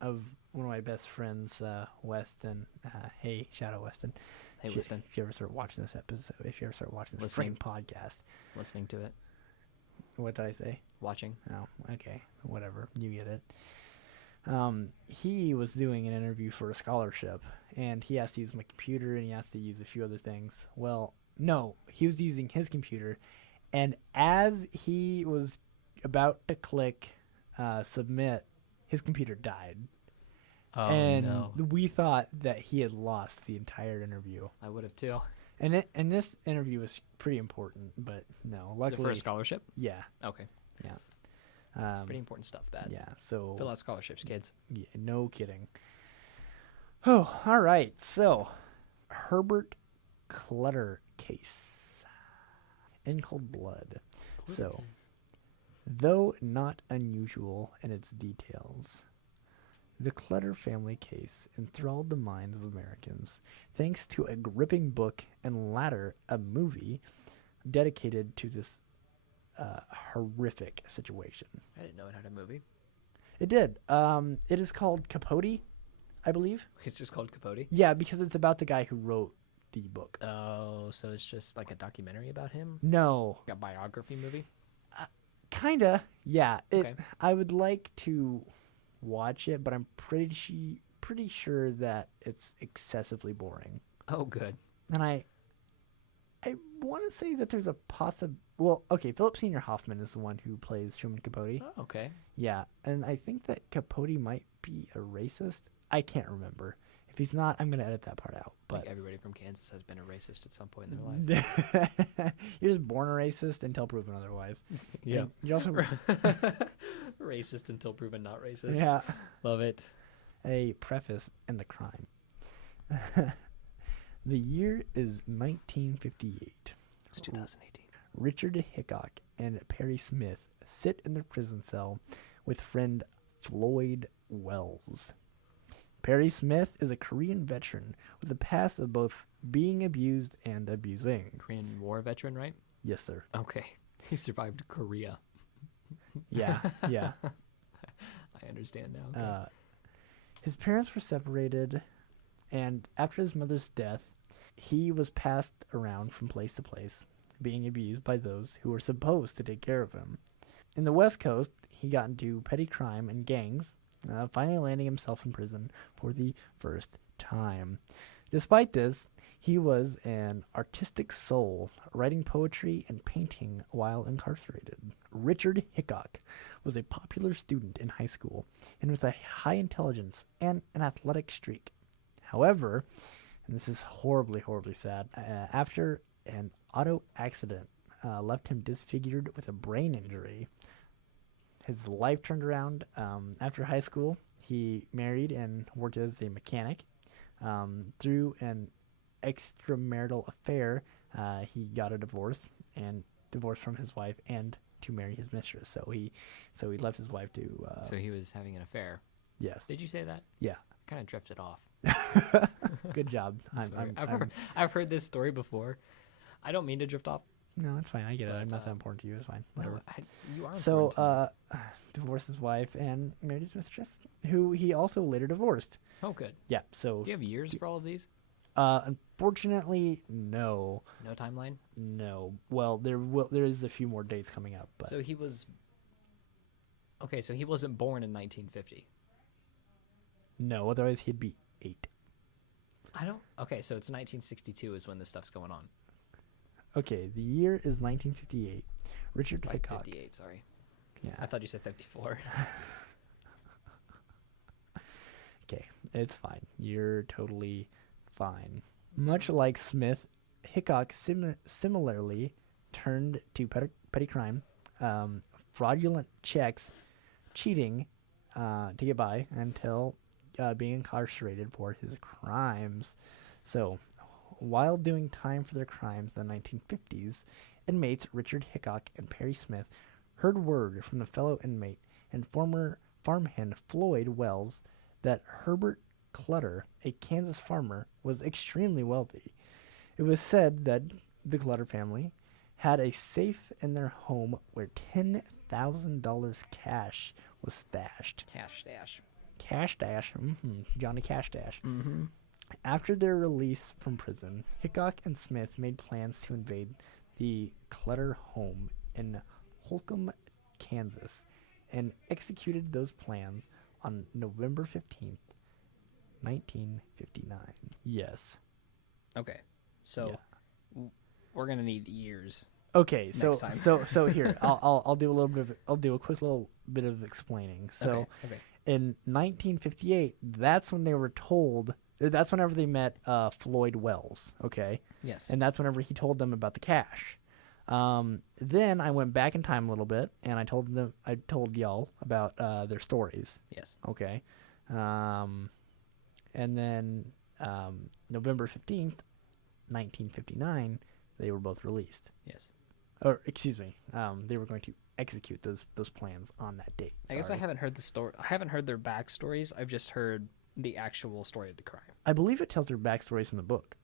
of one of my best friends, Weston. Hey, shout out Weston. Hey, Weston. If you ever start watching this episode, if you ever start watching this Listening. freaking podcast, Listening to it. what did I say? Watching. Oh, okay, whatever. You get it. He was doing an interview for a scholarship, and he has to use my computer, and he has to use a few other things. Well, no, he was using his computer, and as he was about to click submit, his computer died. Oh, And no. we thought that he had lost the entire interview. I would have too. And this interview was pretty important, but no, Was it for luckily, a scholarship? yeah, Okay. yeah, Pretty important stuff, that. yeah. So Fill out scholarships, kids. yeah, no kidding. Oh, all right. So, Herbert Clutter case in cold blood. So, though not unusual in its details, the Clutter family case enthralled the minds of Americans thanks to a gripping book and latter a movie dedicated to this horrific situation. I didn't know it had a movie. It did. It is called Capote, I believe. It's just called Capote. Yeah, because it's about the guy who wrote the book. Oh, so it's just like a documentary about him? No, Like a biography movie? kinda. Yeah. Okay. I would like to watch it, but I'm pretty sure that it's excessively boring. Oh, good. And I want to say that there's a well, okay, Philip Seymour Hoffman is the one who plays Truman Capote. Oh, okay. Yeah, and I think that Capote might be a racist. I can't remember. If he's not, I'm going to edit that part out. I But think everybody from Kansas has been a racist at some point in their life. you're just born a racist until proven otherwise. Yeah. And you're also Racist until proven not racist. yeah. Love it. A preface and the crime. The year is 1958. It's 2018. Richard Hickok and Perry Smith sit in their prison cell with friend Floyd Wells. Perry Smith is a Korean veteran with a past of both being abused and abusing. Korean War veteran, right? Yes, sir. Okay. He survived Korea. Yeah, yeah. I understand now. Okay. His parents were separated, and after his mother's death, he was passed around from place to place, being abused by those who were supposed to take care of him. In the West Coast, he got into petty crime and gangs, finally landing himself in prison for the first time. Despite this, he was an artistic soul, writing poetry and painting while incarcerated. Richard Hickok was a popular student in high school and with a high intelligence and an athletic streak. However, and this is horribly, horribly sad, after an auto accident left him disfigured with a brain injury, his life turned around. After high school, he married and worked as a mechanic. Through an extramarital affair, he got a divorce and divorced from his wife and to marry his mistress. So he left his wife to. So he was having an affair. Yes. Did you say that? Yeah. Kind of drifted off. Good job. Sorry. I've heard this story before. I don't mean to drift off. No, it's fine. I get it. But, I'm not that important to you. It's fine. No, Whatever. you are So, important to divorced his wife and married his mistress, who he also later divorced. me. Oh, good. Yeah. So, Do you have years for all of these? unfortunately, no. No timeline? No. Well, there is a few more dates coming up, but So he was... Okay, so he wasn't born in 1950. no. Otherwise, he'd be 8. I don't... Okay, so it's 1962 is when this stuff's going on. Okay, the year is 1958. Richard Like Hickok. 58, sorry. Yeah. I thought you said 54. Okay, it's fine. You're totally fine. Much like Smith, Hickok similarly turned to petty crime, fraudulent checks, cheating to get by until being incarcerated for his crimes. So, while doing time for their crimes in the 1950s, inmates Richard Hickok and Perry Smith heard word from the fellow inmate and former farmhand Floyd Wells that Herbert Clutter, a Kansas farmer, was extremely wealthy. It was said that the Clutter family had a safe in their home where $10,000 cash was stashed. Cash stash. Cash Dash, Johnny Cash Dash. Mm-hmm. After their release from prison, Hickok and Smith made plans to invade the Clutter home in Holcomb, Kansas, and executed those plans on November 15th, 1959. Yes. Okay. So Yeah. we're gonna need years. Okay, so Next time. so here I'll do a little bit of I'll do a quick little bit of explaining. So Okay. in 1958, that's when they were told. That's whenever they met Floyd Wells. Okay, Yes. and that's whenever he told them about the cash. Then I went back in time a little bit, and I told y'all about their stories. Yes. Okay, and then November 15th, 1959, they were both released. Yes. Or excuse me, they were going to execute those plans on that date. I guess I haven't heard the story. I haven't heard their backstories. I've just heard the actual story of the crime. I believe it tells their backstories in the book,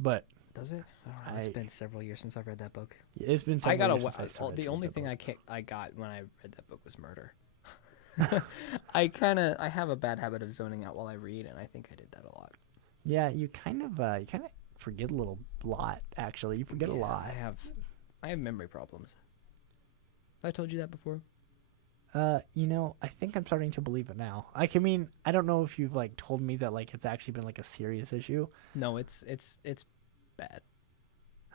but Does it? I don't know. It's been several years since I've read that book. it's been. I got several years since a. started The to only read that thing book. I got when I read that book was murder. I have a bad habit of zoning out while I read, and I think I did that a lot. Yeah, you kind of forget a lot. Actually, you forget a lot. I have memory problems. Have I told you that before? I think I'm starting to believe it now. I mean, I don't know if you've told me that it's actually been a serious issue. No, it's bad.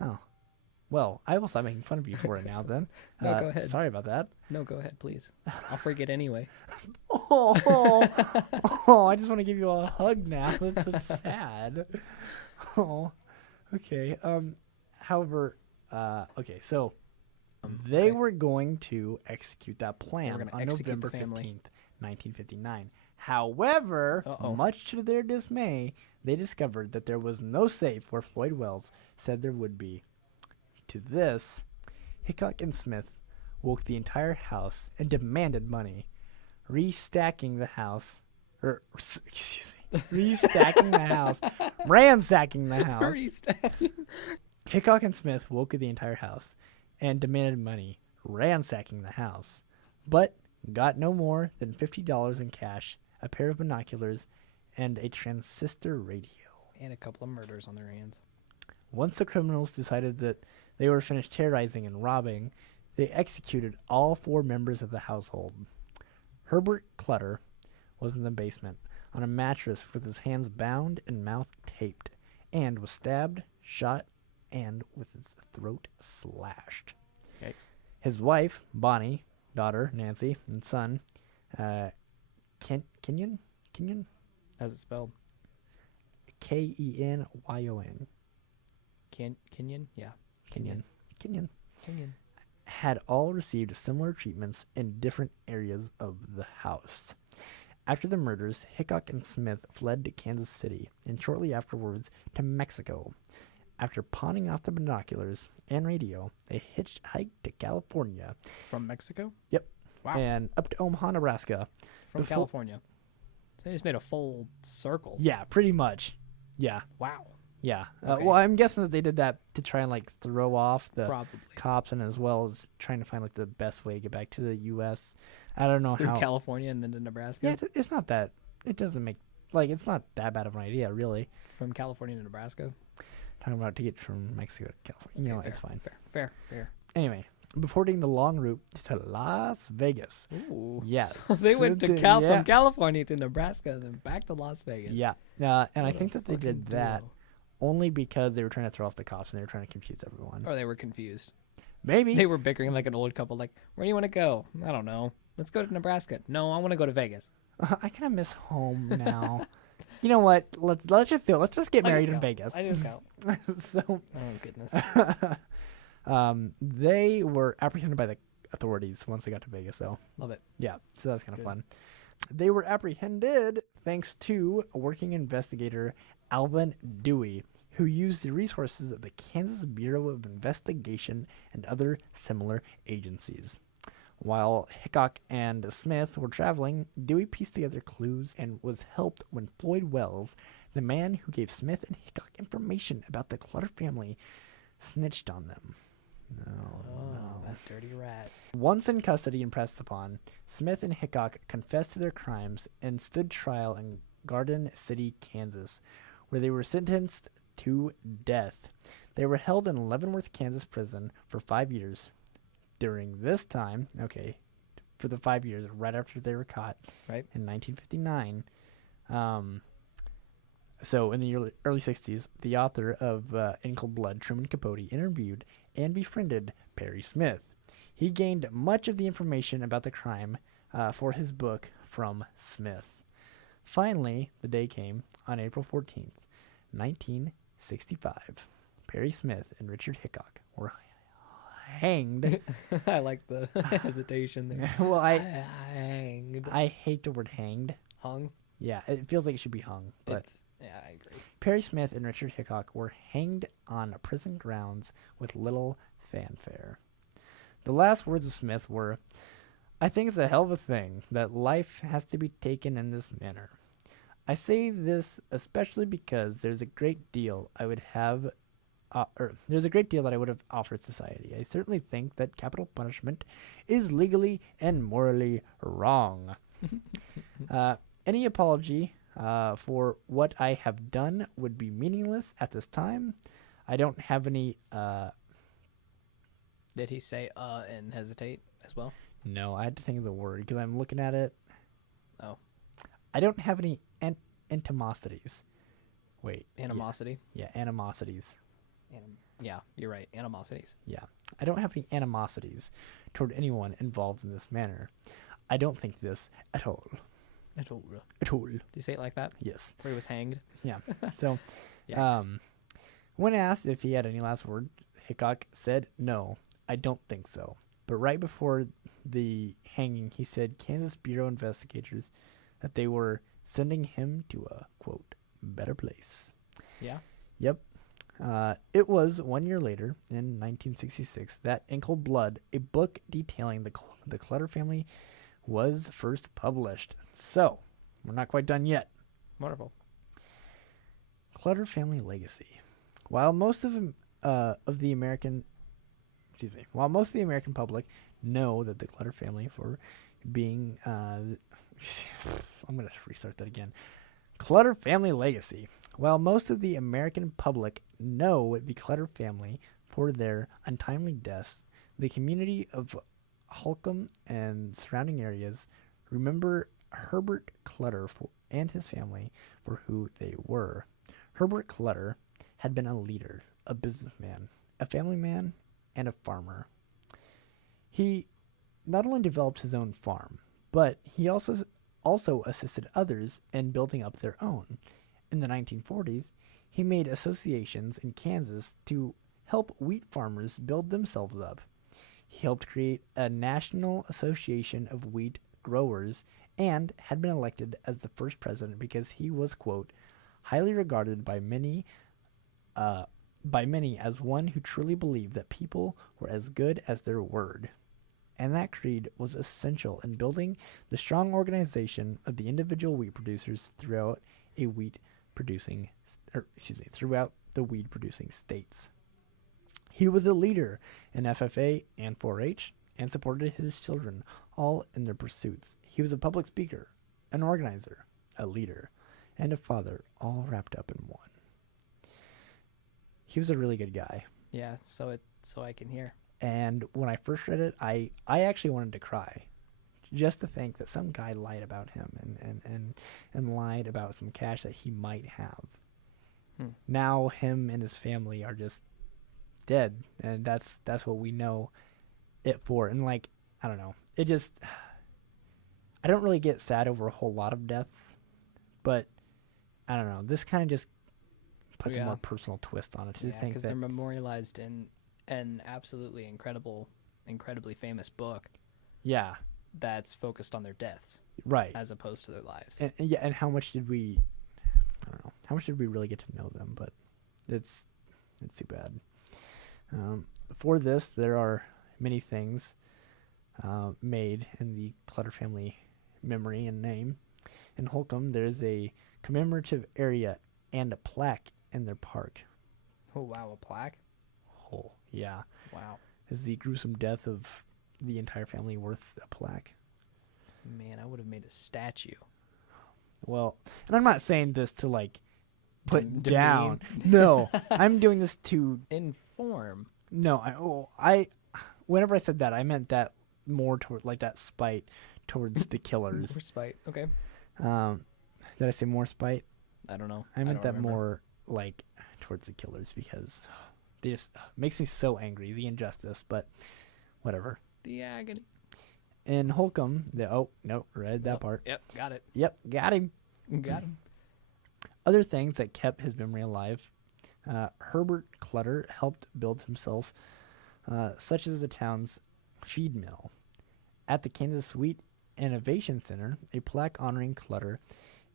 Oh, well, I will stop making fun of you for it now. Then, No, go ahead. Sorry about that. No, go ahead, please. I'll forget anyway. Oh, I just want to give you a hug now. That's so sad. Oh, okay. However, okay, so they were going to execute that plan gonna on execute the November family. 15th, 1959. However, Uh-oh. much to their dismay, they discovered that there was no safe where Floyd Wells said there would be. To this, Hickok and Smith woke the entire house and demanded money, restacking the house, restacking the house, ransacking the house. Restacking. Hickok and Smith woke the entire house and demanded money, ransacking the house, but got no more than $50 in cash, a pair of binoculars, and a transistor radio. And a couple of murders on their hands. Once the criminals decided that they were finished terrorizing and robbing, they executed all 4 members of the household. Herbert Clutter was in the basement on a mattress with his hands bound and mouth taped, and was stabbed, shot, and with his throat slashed. Yikes. His wife, Bonnie, daughter, Nancy, and son, Kenyon? How's it spelled? Kenyon. Kenyon? Yeah. Kenyon. Kenyon. Had all received similar treatments in different areas of the house. After the murders, Hickok and Smith fled to Kansas City and shortly afterwards to Mexico. After pawning off the binoculars and radio, they hitchhiked to California. From Mexico? Yep. Wow. And up to Omaha, Nebraska. From befo- California. So they just made a full circle. Yeah, pretty much. Yeah. Wow. Yeah. Okay. Well, I'm guessing that they did that to try and throw off the Probably. cops, and as well as trying to find the best way to get back to the U.S. I don't know Through how. California and then to Nebraska? Yeah, it's not that. It doesn't make it's not that bad of an idea, really. From California to Nebraska? Talking about to get from Mexico to California. You know, fair, it's fine. Fair. Anyway, before taking the long route to Las Vegas. Ooh. Yes. So they went to yeah. from California to Nebraska and then back to Las Vegas. Yeah. And I What a think that they did fucking that duo. only because they were trying to throw off the cops and they were trying to confuse everyone. Or they were confused. Maybe. They were bickering like an old couple, like, where do you want to go? I don't know. Let's go to Nebraska. No, I want to go to Vegas. I kind of miss home now. You know what? Let's just do it. Let's just get married in Vegas. I just go. So, Oh, goodness. they were apprehended by the authorities once they got to Vegas, though. Love it. Yeah, so that's kind of Good. fun. They were apprehended thanks to a working investigator, Alvin Dewey, who used the resources of the Kansas Bureau of Investigation and other similar agencies. While Hickok and Smith were traveling, Dewey pieced together clues and was helped when Floyd Wells, the man who gave Smith and Hickok information about the Clutter family, snitched on them. No. That dirty rat. Once in custody and pressed upon, Smith and Hickok confessed to their crimes and stood trial in Garden City, Kansas, where they were sentenced to death. They were held in Leavenworth, Kansas prison for 5 years. During this time, for the 5 years right after they were caught, Right. in 1959. So in the early 60s, the author of In Cold Blood, Truman Capote, interviewed and befriended Perry Smith. He gained much of the information about the crime for his book from Smith. Finally, the day came on April 14th, 1965. Perry Smith and Richard Hickok were hanged. I like the hesitation there. Well, Hanged. I hate the word hanged. Hung. Yeah, it feels like it should be hung. But Yeah, I agree. Perry Smith and Richard Hickok were hanged on prison grounds with little fanfare. The last words of Smith were, "I think it's a hell of a thing that life has to be taken in this manner. I say this especially because there's a great deal I would have there's a great deal that I would have offered society. I certainly think that capital punishment is legally and morally wrong. Any apology for what I have done would be meaningless at this time. I don't have any." Did he say and hesitate as well? No, I had to think of the word because I'm looking at it. Oh. I don't have any animosities. Wait. Animosity? Yeah, animosities. Yeah, you're right. Animosities. Yeah. I don't have any animosities toward anyone involved in this manner. I don't think this at all. At all. At all. Did he say it like that? Yes. Where he was hanged? Yeah. So, Yikes. when asked if he had any last word, Hickok said, "No, I don't think so." But right before the hanging, he said Kansas Bureau investigators that they were sending him to a, quote, better place. Yeah. Yep. It was 1 year later, in 1966, that In Cold Blood, a book detailing the Clutter family, was first published. So, we're not quite done yet. Wonderful. Clutter family legacy. While most of the American public know that the Clutter family for being I'm going to restart that again. Clutter family legacy. While most of the American public know the Clutter family for their untimely deaths, the community of Holcomb and surrounding areas remember Herbert Clutter and his family for who they were. Herbert Clutter had been a leader, a businessman, a family man, and a farmer. He not only developed his own farm, but he also assisted others in building up their own. In the 1940s, he made associations in Kansas to help wheat farmers build themselves up. He helped create a national association of wheat growers and had been elected as the first president because he was, quote, highly regarded by many as one who truly believed that people were as good as their word. And that creed was essential in building the strong organization of the individual wheat producers throughout the wheat producing states. He was a leader in FFA and 4-H and supported his children all in their pursuits. He was a public speaker, an organizer, a leader, and a father, all wrapped up in one. He was a really good guy. Yeah, so I can hear. And when I first read it, I actually wanted to cry, just to think that some guy lied about him and lied about some cash that he might have. Now him and his family are just dead, and that's what we know it for. And like, I don't know, it just, I don't really get sad over a whole lot of deaths, but I don't know, this kind of just puts a more personal twist on it. Yeah, because they're memorialized in an absolutely incredibly famous book. Yeah. That's focused on their deaths. Right. As opposed to their lives. And how much did we, I don't know, how much did we really get to know them? But It's too bad. For this, there are many things made in the Clutter family memory and name. In Holcomb, there is a commemorative area and a plaque in their park. Oh, wow, a plaque? Oh, yeah. Wow. Is the gruesome death of the entire family worth a plaque? Man, I would have made a statue. Well, and I'm not saying this to like put Demean. down. No, I'm doing this to Inform. no. I whenever I said that, I meant that more toward like that spite towards the killers. More spite. Okay. Did I say more spite? I don't know. I meant don't that remember. more like towards the killers because they just makes me so angry, the injustice, but whatever. The agony. In Holcomb, read that Oh, part. Yep, got it. Yep, got him. Got him. Other things that kept his memory alive. Herbert Clutter helped build himself, such as the town's feed mill. At the Kansas Wheat Innovation Center, a plaque honoring Clutter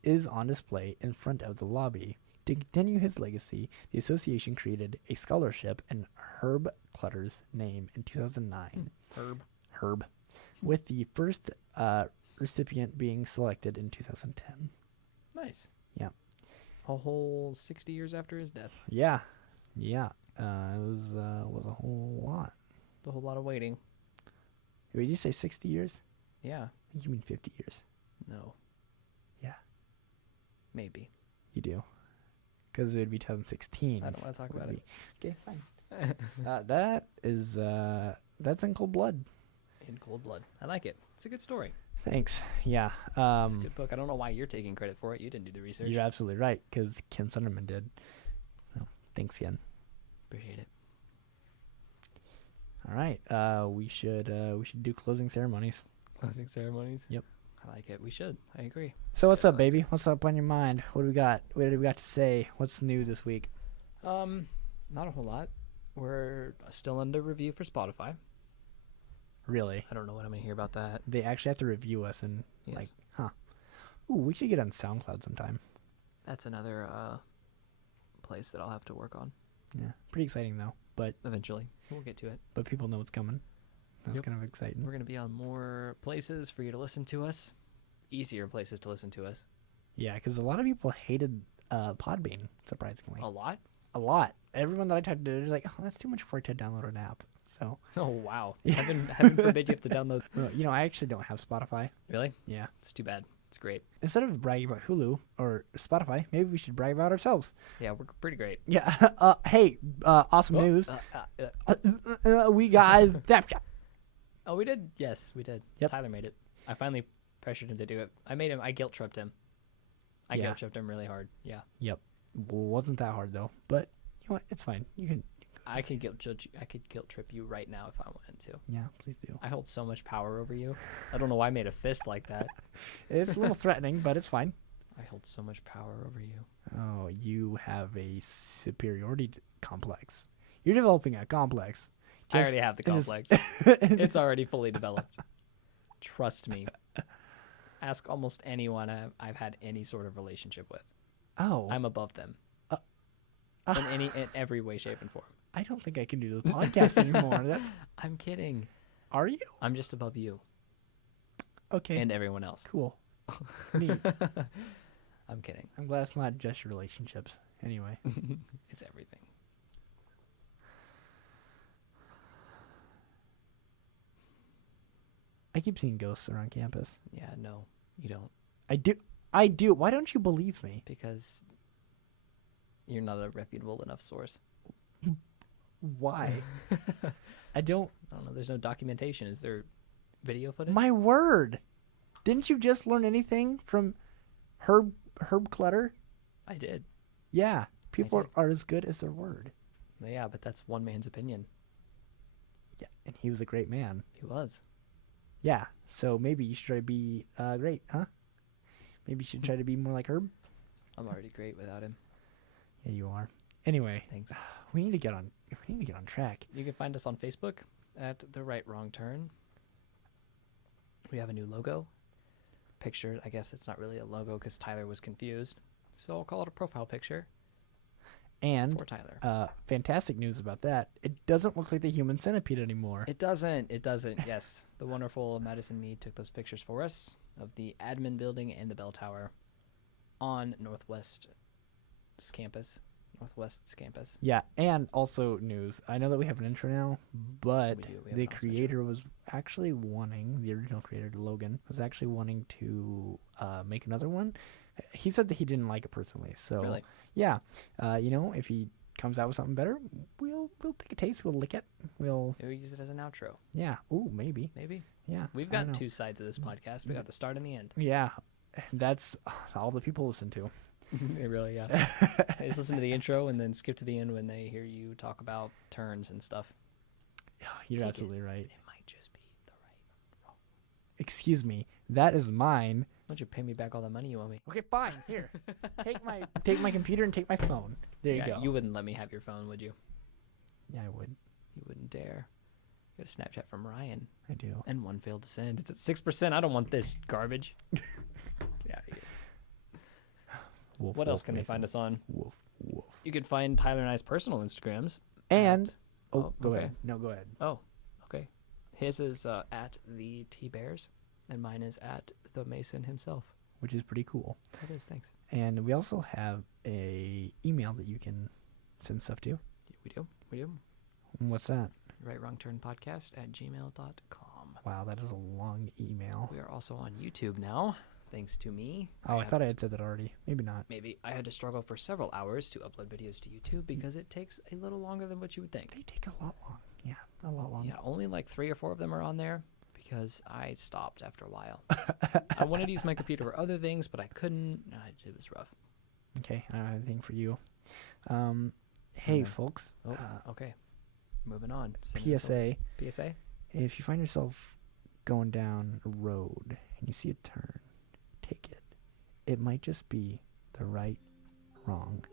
is on display in front of the lobby. To continue his legacy, the association created a scholarship in Herb Clutter's name in 2009. Herb. With the first recipient being selected in 2010. Nice. Yeah. A whole 60 years after his death. Yeah. It was a whole lot. A whole lot of waiting. Wait, did you say 60 years? Yeah. I think you mean 50 years. No. Yeah. Maybe. You do. Because it would be 2016. I don't want to talk about it. Okay, fine. That's in cold blood. In Cold Blood. I like it. It's a good story. Thanks. Yeah. It's a good book. I don't know why you're taking credit for it. You didn't do the research. You're absolutely right, because Ken Sunderman did. So, thanks, Ken. Appreciate it. All right. We should do closing ceremonies. Closing ceremonies? Yep. I like it. We should. I agree. So what's up, baby? What's up on your mind? What do we got? What do we got to say? What's new this week? Not a whole lot. We're still under review for Spotify. Really? I don't know when I'm gonna hear about that. They actually have to review us and Yes. Ooh, we should get on SoundCloud sometime. That's another place that I'll have to work on Yeah. Pretty exciting though. But eventually. We'll get to it. people know what's coming. That's Yep. kind of exciting. We're gonna be on more places for you to listen to us. Easier places to listen to us. Yeah, because a lot of people hated Podbean, surprisingly. A lot? A lot. Everyone that I talked to is like, oh, that's too much work to download an app. So, Oh wow. Yeah. Heaven forbid you have to download. I actually don't have Spotify. Really? Yeah. It's too bad. It's great. Instead of bragging about Hulu or Spotify, maybe we should brag about ourselves. Yeah, we're pretty great. Yeah. Hey, awesome Oh, news. uh. We got Snapchat. Oh, we did. Yes, we did. Yep. Tyler made it. I finally pressured him to do it. I guilt tripped him. I Yeah. guilt tripped him really hard. Yeah. Yep. Well, wasn't that hard though. But you know what? It's fine. You can. I could guilt trip you right now if I wanted to. Yeah, please do. I hold so much power over you. I don't know why I made a fist like that. It's a little threatening, but it's fine. I hold so much power over you. Oh, you have a superiority complex. You're developing a complex. I already have the in this- complex. It's already fully developed. Trust me. Ask almost anyone I've had any sort of relationship with. Oh, I'm above them. In every way, shape, and form. I don't think I can do the podcast anymore. I'm kidding. Are you? I'm just above you Okay. and everyone else. Cool. Neat. I'm kidding. I'm glad it's not just your relationships. Anyway. It's everything. I keep seeing ghosts around campus. Yeah, no, you don't. I do. Why don't you believe me? Because you're not a reputable enough source. Why? I don't. I don't know. There's no documentation. Is there video footage? My word. Didn't you just learn anything from Herb Clutter? I did. Yeah. People did. are as good as their word. Yeah, but that's one man's opinion. Yeah. And he was a great man. He was. Yeah. So maybe you should try to be great, huh? Maybe you should try to be more like Herb. I'm already great without him. Yeah, you are. Anyway, Thanks. we need to get on track. You can find us on Facebook at The Right Wrong Turn. We have a new logo. Picture, I guess it's not really a logo because Tyler was confused. So I'll call it a profile picture. And For Tyler. fantastic news about that. It doesn't look like the human centipede anymore. It doesn't. It doesn't. Yes. The wonderful Madison Mead took those pictures for us of the admin building and the bell tower on Northwest's campus. Yeah, and also news. I know that we have an intro now, but We do. We have the an awesome creator was actually wanting, the original creator, Logan, was actually wanting to make another one. He said that he didn't like it personally. So, Really? yeah, if he comes out with something better, we'll take a taste. We'll lick it. We'll Maybe use it as an outro. Yeah. Ooh, maybe. Maybe. Yeah. We've I don't got know. 2 sides of this podcast. We got the start and the end. Yeah. That's all the people listen to. They really, yeah. They just listen to the intro and then skip to the end when they hear you talk about turns and stuff. Yeah, you're Take absolutely right. It might just be the right. Excuse me. That is mine. Why don't you pay me back all the money you owe me? Okay, fine. Here. take my computer and take my phone. There you go. You wouldn't let me have your phone, would you? Yeah, I would. You wouldn't dare. Got a Snapchat from Ryan. I do. And one failed to send. It's at 6%. I don't want this garbage. Get out of here. Wolf, What wolf, else can they Mason. find us on? Wolf, wolf. You can find Tyler and I's personal Instagrams. And at- go okay. ahead. No, go ahead. Oh, okay. His is at the T Bears, and mine is at the Mason himself. Which is pretty cool. That is, thanks. And we also have a email that you can send stuff to. We do. What's that? Right Wrong Turn Podcast at gmail.com. Wow, that is a long email. We are also on YouTube now, thanks to me. Oh, I thought I had said that already. Maybe not. Maybe I had to struggle for several hours to upload videos to YouTube because it takes a little longer than what you would think. They take a lot long. Yeah, a lot long. Yeah, only like 3 or 4 of them are on there because I stopped after a while. I wanted to use my computer for other things, but I couldn't. It was rough. Okay, I don't have anything for you. Hey, folks. Oh, okay. Moving on. Send us PSA. a- PSA? If you find yourself going down a road and you see a turn, take it. It might just be the right, wrong